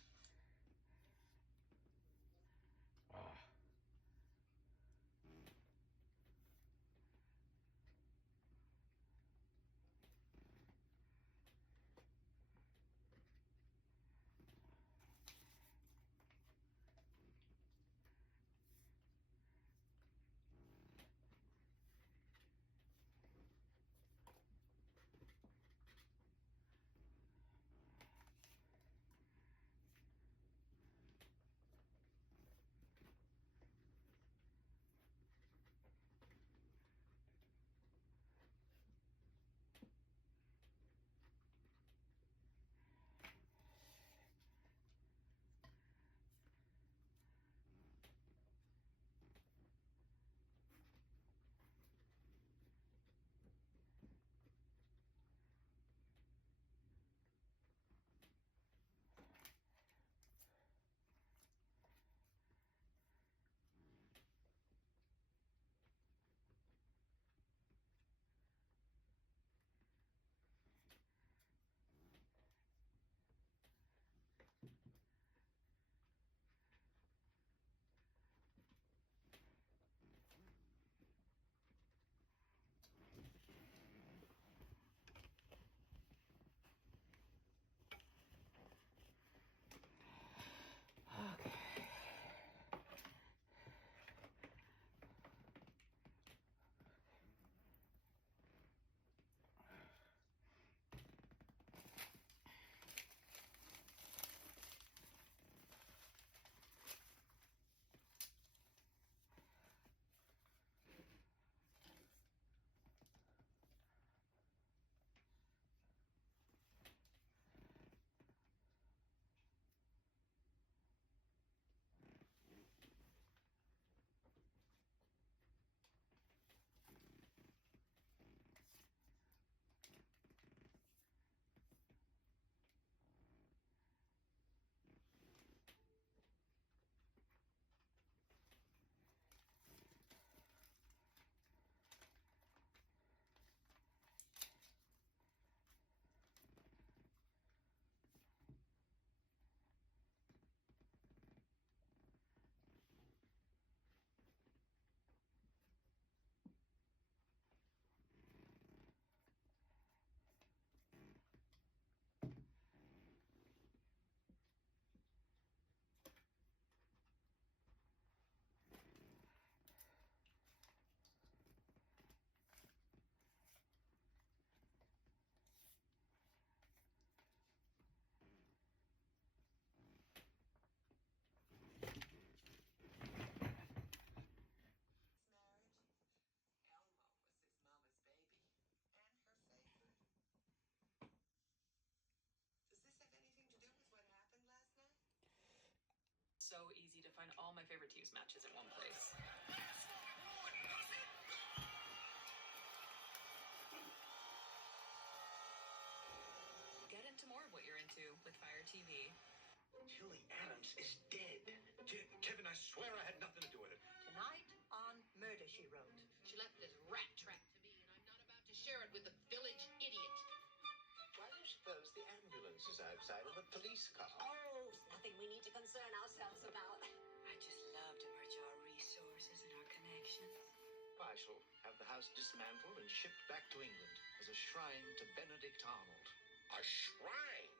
favorite to use matches in one place. Get into more of what you're into with Fire TV. Tilly Adams is dead. Kevin, I swear I had nothing to do with it. Tonight on Murder, She Wrote. She left this rat trap to me, and I'm not about to share it with the village idiot. Why do you suppose the ambulance is outside of the police car? Oh, nothing we need to concern ourselves about. I just love to merge our resources and our connections. I shall have the house dismantled and shipped back to England as a shrine to Benedict Arnold. A shrine?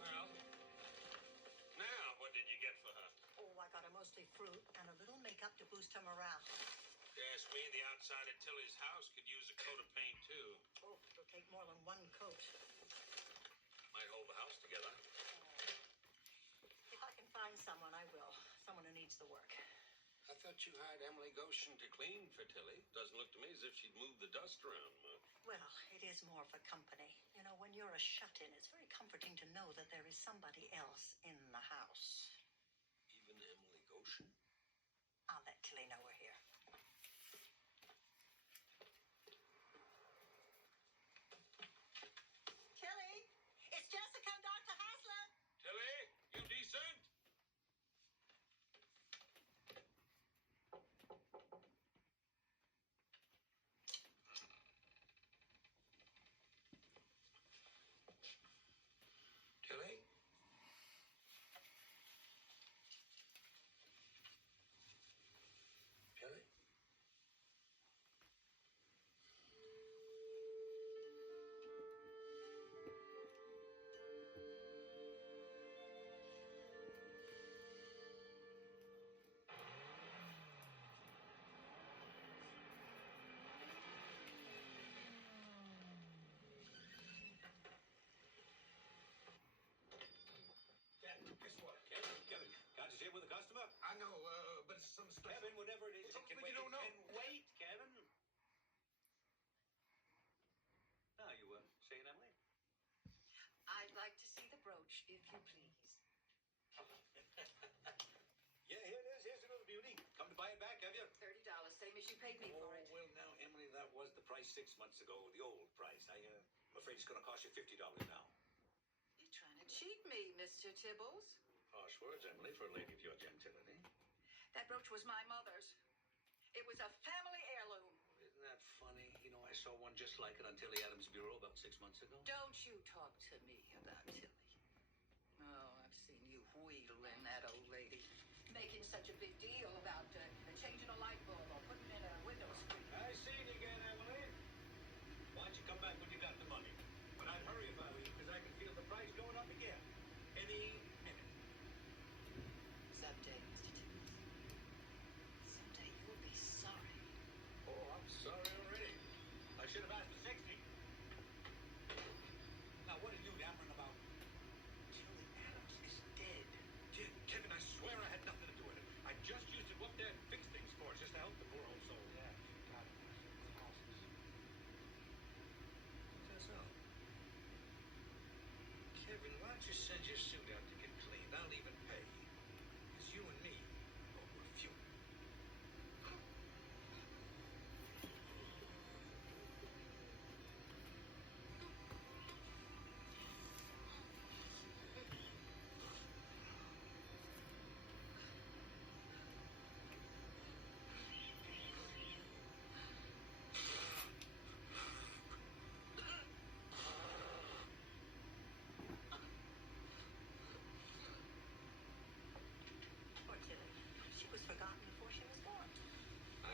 Well, now what did you get for her? Oh, I got her mostly fruit and a little makeup to boost her morale. You ask me, the outside of Tilly's house could use a coat of paint, too. Oh, it'll take more than one coat. Might hold the house together. If I can find someone, I will. Someone who needs the work. I thought you hired Emily Goshen to clean for Tilly. Doesn't look to me as if she'd moved the dust around much. Well, it is more for company. You know, when you're a shut-in, it's very comforting to know that there is somebody else in the house. Even Emily Goshen? I'll let Tilly know we're here. Tilly, it's Jessica and Dr. Haslett. Tilly, you decent? Tilly? Tilly? Guess what? Kevin, can't you say it with a customer? I know, but it's some special. Kevin, whatever it is, But it can you wait. don't know. It can wait, Kevin. Now, you were saying, Emily? I'd like to see the brooch, if you please. Yeah, here it is. Here's the little beauty. Come to buy it back, have you? $30, same as you paid me for it. Well, now, Emily, that was the price 6 months ago, the old price. I'm afraid it's going to cost you $50 now. You're trying to cheat me, Mr. Tibbles. Harsh words, Emily, for a lady of your gentility. That brooch was my mother's. It was a family heirloom. Isn't that funny? You know, I saw one just like it on Tilly Adams' bureau about 6 months ago. Don't you talk to me about Tilly. Oh, I've seen you wheedling that old lady. Making such a big deal about changing a light bulb or putting in a window screen. I seen you again, Emily. Why don't you come back when you got the money? But I'd hurry if I were you, because I can feel the price going up again. Any minute. Someday, Mr. Tibbs. Someday you'll be sorry. Oh, I'm sorry already. I should have asked for 60. Now, what are you yammering about? Tilly Adams is dead. Kevin, I swear I had nothing to do with it. I just used to go up there and fix things for us, just to help the poor old soul. Yeah, you got it. That's all. Kevin, why don't you send your suit out to get cleaned? I'll even pay. Because you and me, oh, we're few.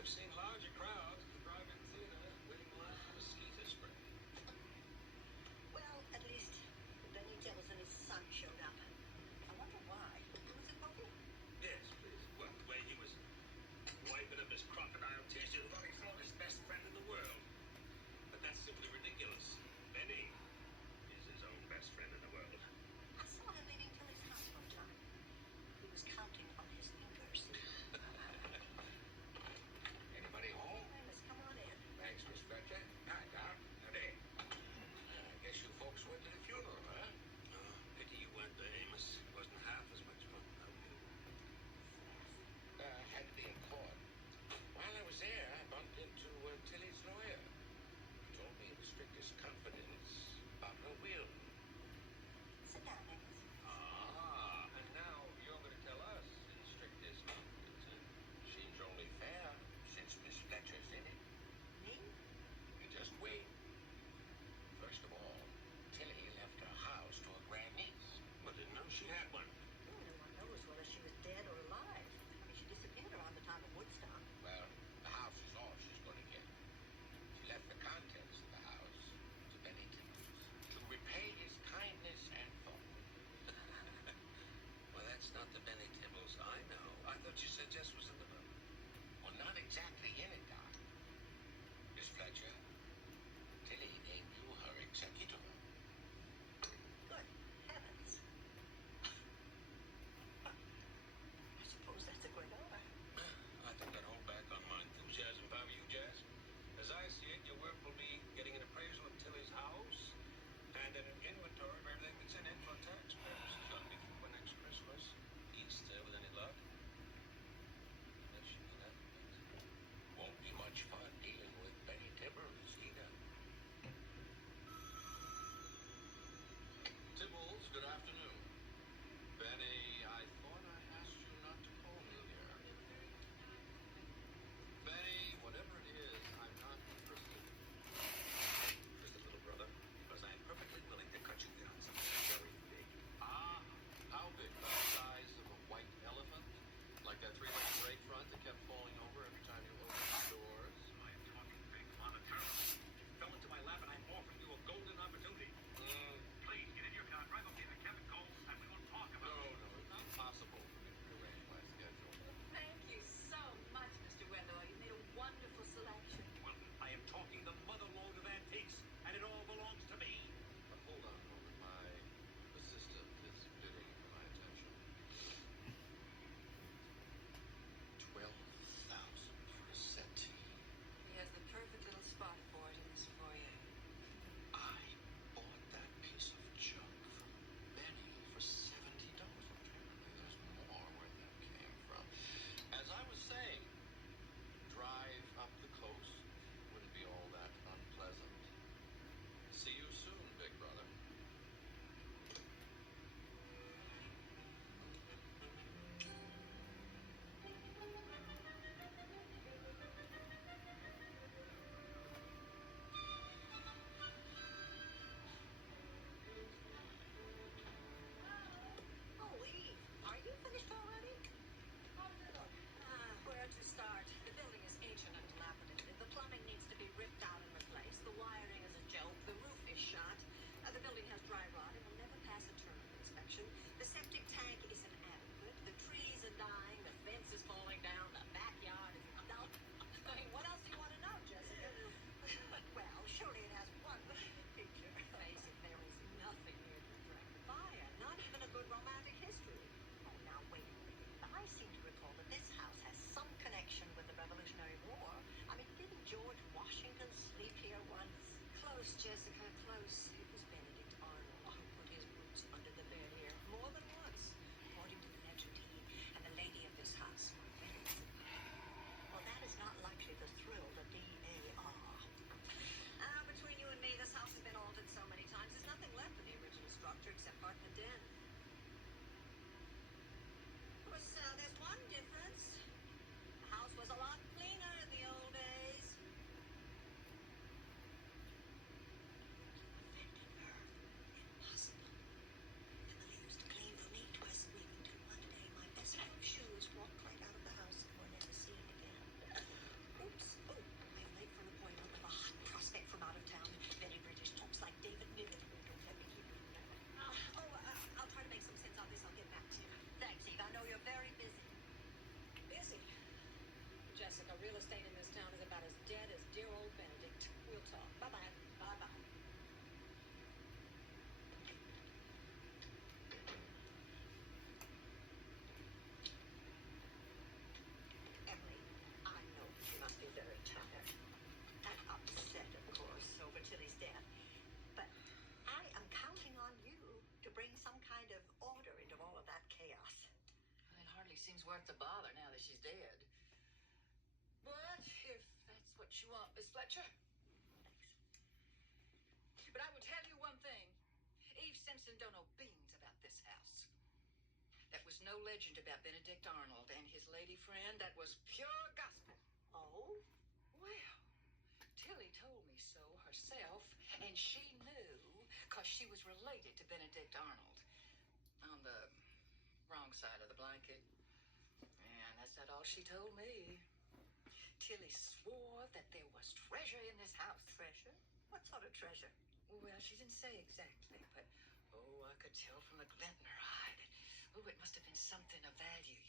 I've seen larger crowds at the drive-in theater waiting in line for mosquito spray. Well, at least Benny Tibbles and his son showed up. I wonder why. Was it Bobby? Yes, please. Well, the way he was wiping up his crocodile tissue, thought he saw his best friend in the world. But that's simply ridiculous. Benny is his own best friend in the world. I saw him leaving Tilly's house one time. He was counting on his fingers. Anybody home? Amos, come on in. Thanks, Miss Fletcher. Hi, Doc. Howdy. I guess you folks went to the funeral, huh? Pity you went there, Amos. It wasn't half as much fun without you. Had to be in court. While I was there, I bumped into Tilly's lawyer. He told me in the strictest confidence about her will. Sit down, Amos. And now you're going to tell us in the strictest confidence, huh? Seems only fair since Miss Fletcher's in it. Me? You just wait. First of all, Tilly left her house to her grandniece. Well, didn't know she had one. Oh, no one knows whether she was dead or alive. I mean, she disappeared around the time of Woodstock. Well, the house is all she's going to get. She left the contents of the house to Benny Timmons to repay his kindness and thoughtfulness. Well, that's not the Benny Tibbles I know. I thought you said Jess was in the boat. Well, not exactly in it, Doc. Miss Fletcher, Tilly named you her executor. Good heavens. I suppose that's a great honor. I think I'd hold back on my enthusiasm if I were you, Jess. As I see it, your work will be getting an appraisal of Tilly's house and an inventory of everything that's in it for tax purposes. That'll be for next Christmas. Easter, with any luck. That should be that. Won't be much fun dealing with Benny Tibbers either. Tibbles, good afternoon. Benny, I thought I asked you not to call me here. Benny, whatever it is, I'm not interested. Interested, little brother, because I am perfectly willing to cut you down something very big. Ah, how big? The size of a white elephant? Like that three-legged grapefrunt that kept falling over every time you opened the doors? I am talking big, monetarily. You fell into my lap and I'm offering you a golden opportunity. Please, get in your car, drive up here to Kevin Cole, and we will talk about it. No, it's not possible for me to rearrange my schedule. Thank you so much, Mr. Weatherall. You made a wonderful selection. Well, I am talking the mother-lode of antiques, and it all belongs to me. But hold on a moment. My assistant is bidding for my attention. 12,000 for a settee. He has the perfect little spot for it in this foyer. I bought that piece of junk from Benny for $70. Apparently, there's more where that came from. As I was saying, drive up the coast wouldn't be all that unpleasant. See you soon, big brother. Oh, Eve, are you finished already? Where to start? The building is ancient and dilapidated. The plumbing needs to be ripped out and replaced. The wiring is a joke. The roof is shot. The building has dry rot and will never pass a terminal inspection. The septic tank isn't adequate. The trees are dying. The fence is falling down. The backyard is... No. I mean, what else do you want to know, Jessica? Well, surely it has one feature. Face it, there is nothing here to attract the buyer. Not even a good romantic history. Oh, now, wait a minute. I seem to recall that this house has some connection with the Revolutionary War. I mean, didn't George Washington sleep here once? Close, Jessica, close. It was Benedict Arnold who put his boots under the bed here more than once, according to the legend. He and the lady of this house were friends. Well, that is not likely the thrill the D.A.R. Between you and me, this house has been altered so many times. There's nothing left of the original structure except part and den. Of course, there's one difference. The house was a lot cleaner in the old days. Fendi. hardly seems worth the bother now that she's dead. But if that's what you want, Miss Fletcher. But I will tell you one thing. Eve Simpson don't know beans about this house. That was no legend about Benedict Arnold and his lady friend. That was pure gospel. Oh? Well, Tilly told me so herself, and she knew because she was related to Benedict Arnold. On the wrong side of the blanket. And that's not all she told me. Tilly swore that there was treasure in this house. Treasure? What sort of treasure? Well, she didn't say exactly, but, I could tell from the glint in her eye that, it must have been something of value,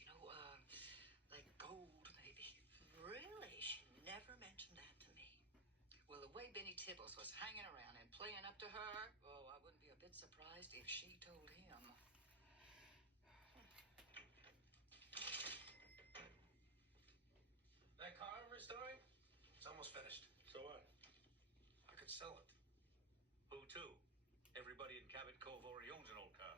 like gold, maybe. Really? She never mentioned that to me. Well, the way Benny Tibbles was hanging around and playing up to her, I wouldn't be a bit surprised if she told him. That car I'm restoring? It's almost finished. So what? I could sell it. Who to? Everybody in Cabot Cove already owns an old car.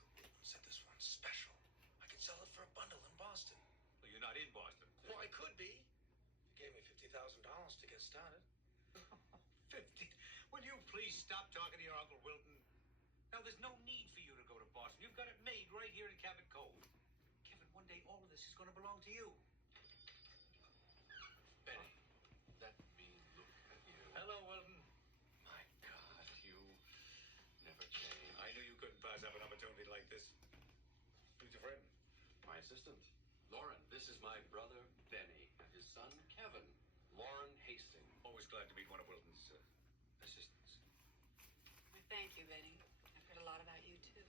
Uncle Wilton said this one's special. I could sell it for a bundle in Boston. Well, you're not in Boston. Well, I could be. He gave me $50,000 to get started. 50. Will you please stop talking to your Uncle Wilton? Now, there's no need for you to go to Boston. You've got it made right here in Cabot Cove. Kevin, one day all of this is going to belong to you. Benny, let me look at you. Hello, Wilton. My God, you never change. I knew you couldn't pass up an opportunity like this. Who's your friend? My assistant, Lauren. This is my brother, Benny, and his son, Kevin. Lauren Hastings. Always glad to meet one of Wilton's assistants. Thank you, Benny. I've heard a lot about you, too.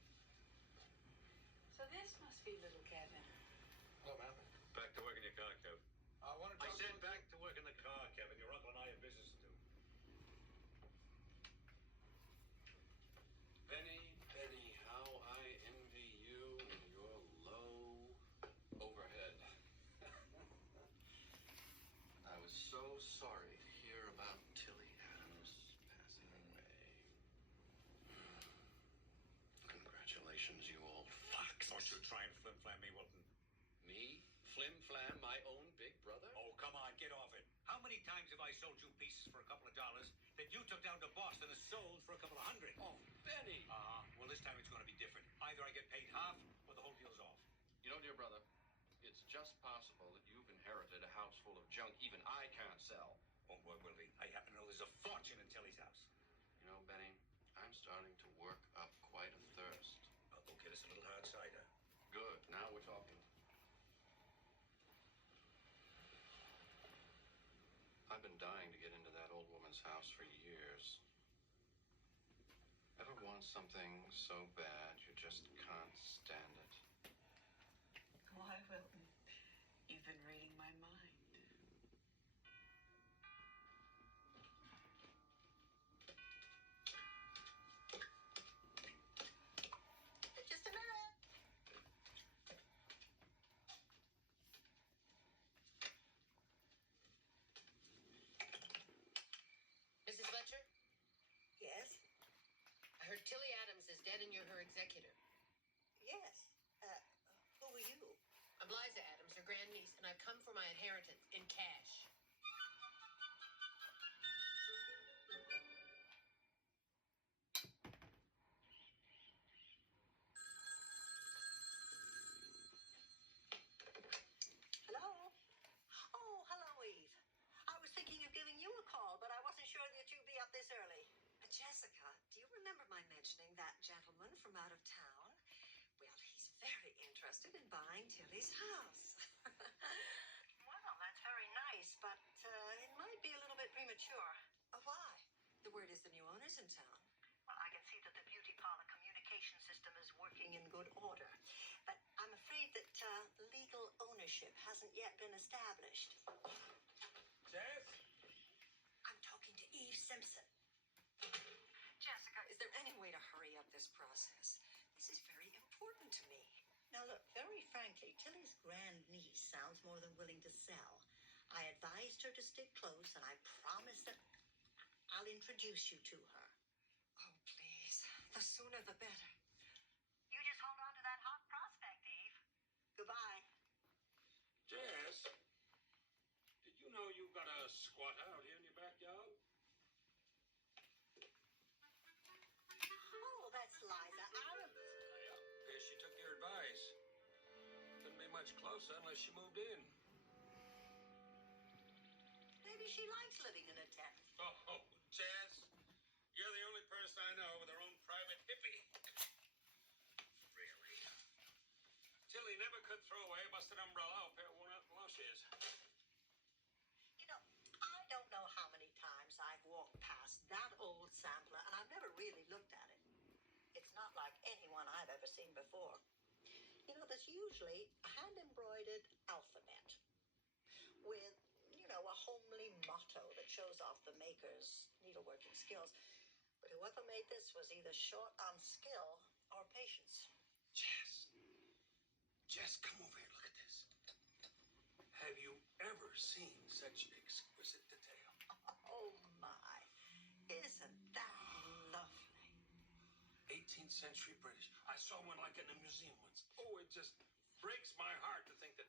So this must be little Kevin. Hello, ma'am. Back to work in your car, Kev. I said back to work in the car, Kevin. Your uncle and I have business to do. Benny, how I envy you and your low overhead. I was so sorry to hear about Tilly Adams passing away. Congratulations, you old fox. Don't you try and flim-flam me, Wilton. Me? Flim-flam my own big brother? Oh, come on, get off it. How many times have I sold you pieces for a couple of dollars that you took down to Boston and sold for a couple of $100? Oh, Benny! Well, this time it's going to be different. Either I get paid half or the whole deal's off. You know, dear brother, it's just possible that you've inherited a house full of junk even I can't sell. Oh, boy, Willie, I happen to know there's a fortune in Tilly's house. You know, Benny, I'm starting to work up quite a thirst. I'll go get us a little hard cider. Good, now we're talking. I've been dying to get into that old woman's house for years. Ever want something so bad you just can't stand it? Why, Wilton? You've been reading my mind. Just a minute. Mrs. Fletcher, Yes? I heard Tilly Adams is dead and you're her executor. Yes. Who are you? I'm Liza Adams, her grandniece, and I've come for my inheritance in cash. Hello? Oh, hello, Eve. I was thinking of giving you a call, but I wasn't sure that you'd be up this early. Jessica, do you remember my mentioning that gentleman from out of town? Well, he's very interested in buying Tilly's house. Well, that's very nice, but it might be a little bit premature. Why? The word is the new owner's in town. Well, I can see that the beauty parlor communication system is working in good order. But I'm afraid that legal ownership hasn't yet been established. Jess? I'm talking to Eve Simpson. Jessica, is there any way to hurry up this process? This is very important to me. Now, look, very frankly, Tilly's grandniece sounds more than willing to sell. I advised her to stick close, and I promise that I'll introduce you to her. Oh, please. The sooner the better. You just hold on to that hot prospect, Eve. Goodbye. Jess, did you know you've got a squat out here in your backyard? Oh, that's Liza Adams. Yeah. Guess she took your advice. Couldn't be much closer unless she moved in. Maybe she likes living in a tent. Oh, Jess, you're the only person I know with her own private hippie. Really? Tilly never could throw away a busted umbrella or a pair of worn-out galoshes. You know, I don't know how many times I've walked past that old sampler, and I've never really looked at it. It's not like anyone I've ever seen before. You know, there's usually a hand-embroidered alphabet with, you know, a homely motto that shows off the maker's needleworking skills. But whoever made this was either short on skill or patience. Jess, come over here. Look at this. Have you ever seen such exquisite detail? Oh, my. Isn't that lovely? 18th century British. I saw one like it in a museum once. Oh, it just breaks my heart to think that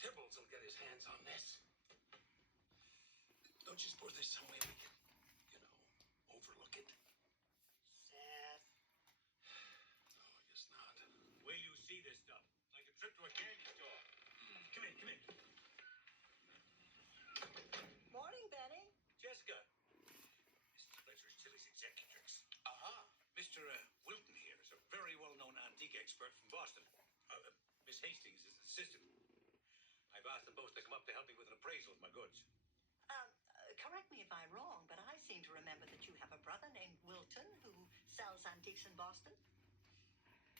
Tibbles will get his hands on this. Don't you suppose there's some way we can, you know, overlook it? Seth. No, I guess not. Wait till you see this stuff. Like a trip to a candy store. Come in, come in. Morning, Benny. Jessica. Mrs. Fletcher's Tilly's executrix. Aha. Mr. Wilton here is a very well-known antique expert from Boston. Miss Hastings is an assistant. I've asked them both to come up to help me with an appraisal of my goods. Correct me if I'm wrong, but I seem to remember that you have a brother named Wilton who sells antiques in Boston.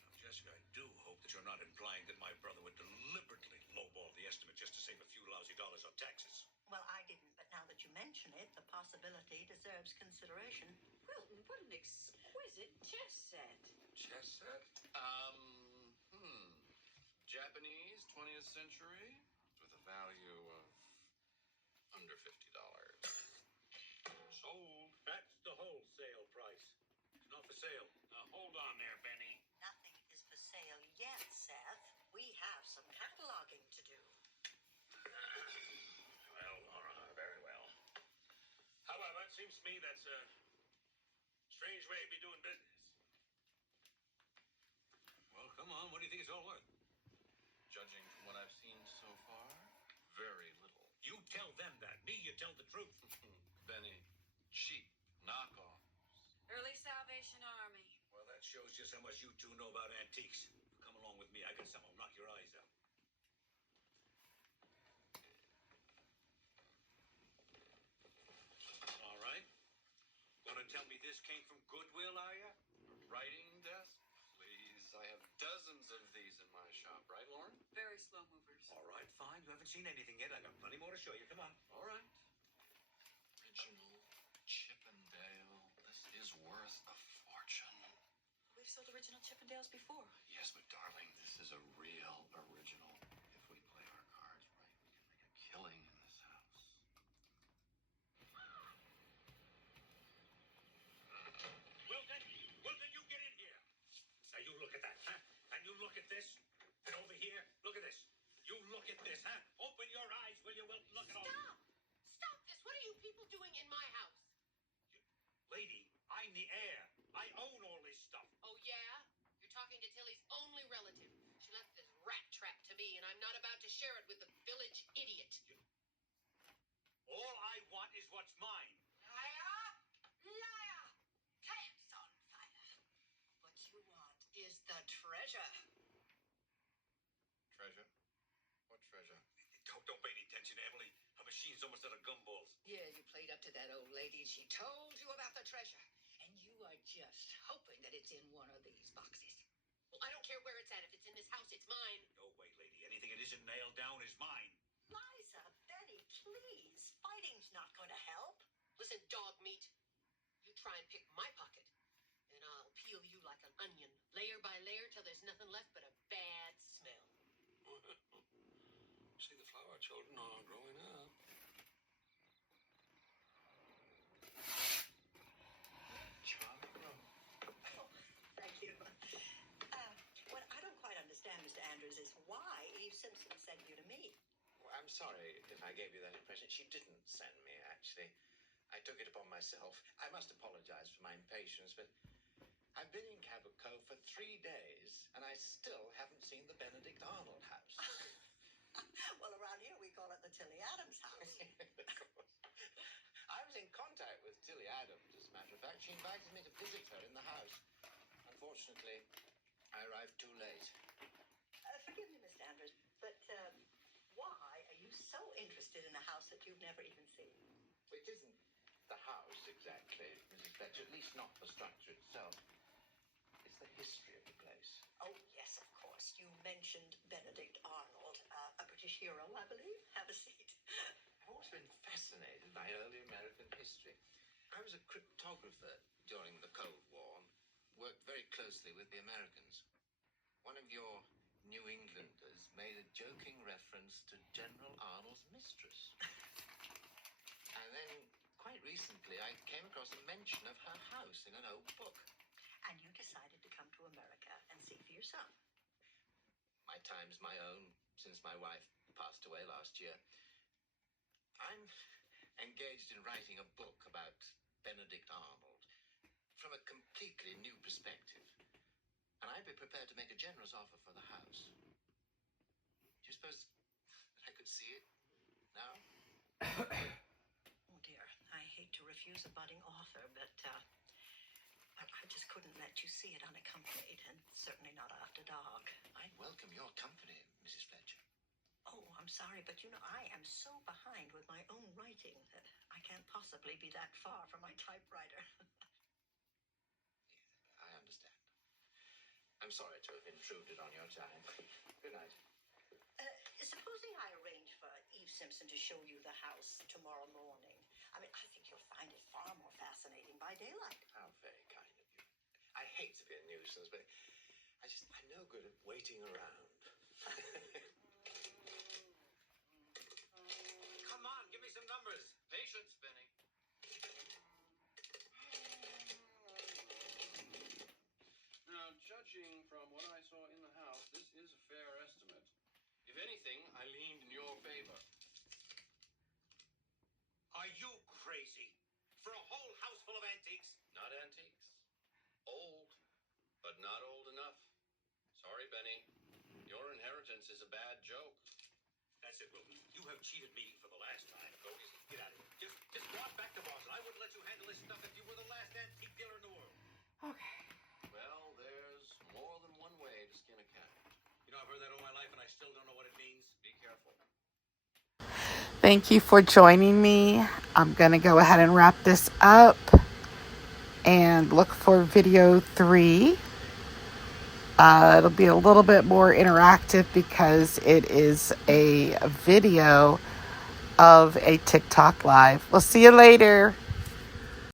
Now, Jessica, I do hope that you're not implying that my brother would deliberately lowball the estimate just to save a few lousy dollars on taxes. Well, I didn't, but now that you mention it, the possibility deserves consideration. Wilton, what an exquisite chess set. Chess set? Japanese, 20th century, with a value of under $50. Sold. That's the wholesale price. It's not for sale. Now, hold on there, Benny. Nothing is for sale yet, Seth. We have some cataloging to do. Well, all right, very well. However, it seems to me that's a strange way to be doing business. Well, come on. What do you think it's all worth? Judging from what I've seen so far, very little. You tell them that. Me, you tell the truth. Benny, cheap knockoffs. Early Salvation Army. Well, that shows just how much you two know about antiques. Come along with me. I got something that'll knock your eyes out. All right. Gonna tell me this came from Goodwill, are you? Writing desk? Please, I have dozens of these in my shop, right, Lauren? Very slow movers. All right, fine. You haven't seen anything yet. I got plenty more to show you. Come on. All right. Original Chippendale. This is worth a fortune. We've sold original Chippendales before. Yes, but darling, this is a real original. If we play our cards right, we can make a killing in this house. Wilton, you get in here. Now you look at that, huh? And you look at this. And over here, look at this. You look at this, huh? Open your eyes, will you, Wilton? Look at all. Stop! Stop this! What are you people doing in my house? Lady, I'm the heir. I own all this stuff. Oh, yeah? You're talking to Tilly's only relative. She left this rat trap to me, and I'm not about to share it with the village idiot. All I want is what's mine. Liar! Liar! Pants on fire. What you want is the treasure. Treasure? What treasure? Don't pay any attention, Emily. Her machine's almost out of gumballs. Yeah, you played up to that old lady and she told you about the treasure. And you are just hoping that it's in one of these boxes. Well, I don't care where it's at. If it's in this house, it's mine. No way, lady. Anything that isn't nailed down is mine. Liza, Benny, please. Fighting's not going to help. Listen, dog meat. You try and pick my pocket, and I'll peel you like an onion, layer by layer, till there's nothing left but a bad smell. See, the flower children are growing up. Charming room. Oh, thank you. What I don't quite understand, Mr. Andrews, is why sorry if I gave you that impression. She didn't send me, actually. I took it upon myself. I must apologize for my impatience, but I've been in Cabot Cove for 3 days, and I still haven't seen the Benedict Arnold house. Well, around here we call it the Tilly Adams house. Of course. I was in contact with Tilly Adams, as a matter of fact. She invited me to visit her in the house. Unfortunately, I arrived too late. Forgive me, Mr. Andrews, but why are you so interested in a house that you've never even seen? It isn't the house exactly, Mrs. Fletcher, at least not the structure itself. It's the history of the place. Oh, yes, of course. You mentioned Benedict Arnold, a British hero, I believe. Have a seat. I've always been fascinated by early American history. I was a cryptographer during the Cold War, worked very closely with the Americans. One of your New Englanders made a joking reference to General Arnold's mistress. And then, quite recently, I came across a mention of her house in an old book. And you decided to come to America and see for yourself. My time's my own, since my wife passed away last year. I'm engaged in writing a book about Benedict Arnold from a completely new perspective. And I'd be prepared to make a generous offer for the house. Do you suppose I could see it now? Oh, dear. I hate to refuse a budding author, but I just couldn't let you see it unaccompanied, and certainly not after dark. I'd welcome your company, Mrs. Fletcher. Oh, I'm sorry, but I am so behind with my own writing that I can't possibly be that far from my typewriter. I understand. I'm sorry to have intruded on your time. Good night. Supposing I arrange for Eve Simpson to show you the house tomorrow morning. I mean, I think you'll find it far more fascinating by daylight. How very kind of you. I hate to be a nuisance, but I'm no good at waiting around. Come on, give me some numbers. Patience, Benny. Now, judging from what I saw in the house, this is a fair estimate. If anything, I leaned in your favor. Are you crazy? For a whole house full of antiques? Not antiques. Old, but not old enough. Sorry, Benny. Your inheritance is a bad joke. That's it, Wilton. You have cheated me for the last time. Go easy. Get out of here. Just go on back to Boston. I wouldn't let you handle this stuff if you were the last antique dealer in the world. Okay. Well, there's more than one way to skin a cat. You know, I've heard that all my life, and I still don't know what it means. Be careful. Thank you for joining me. I'm going to go ahead and wrap this up and look for video 3. It'll be a little bit more interactive because it is a video of a TikTok live. We'll see you later.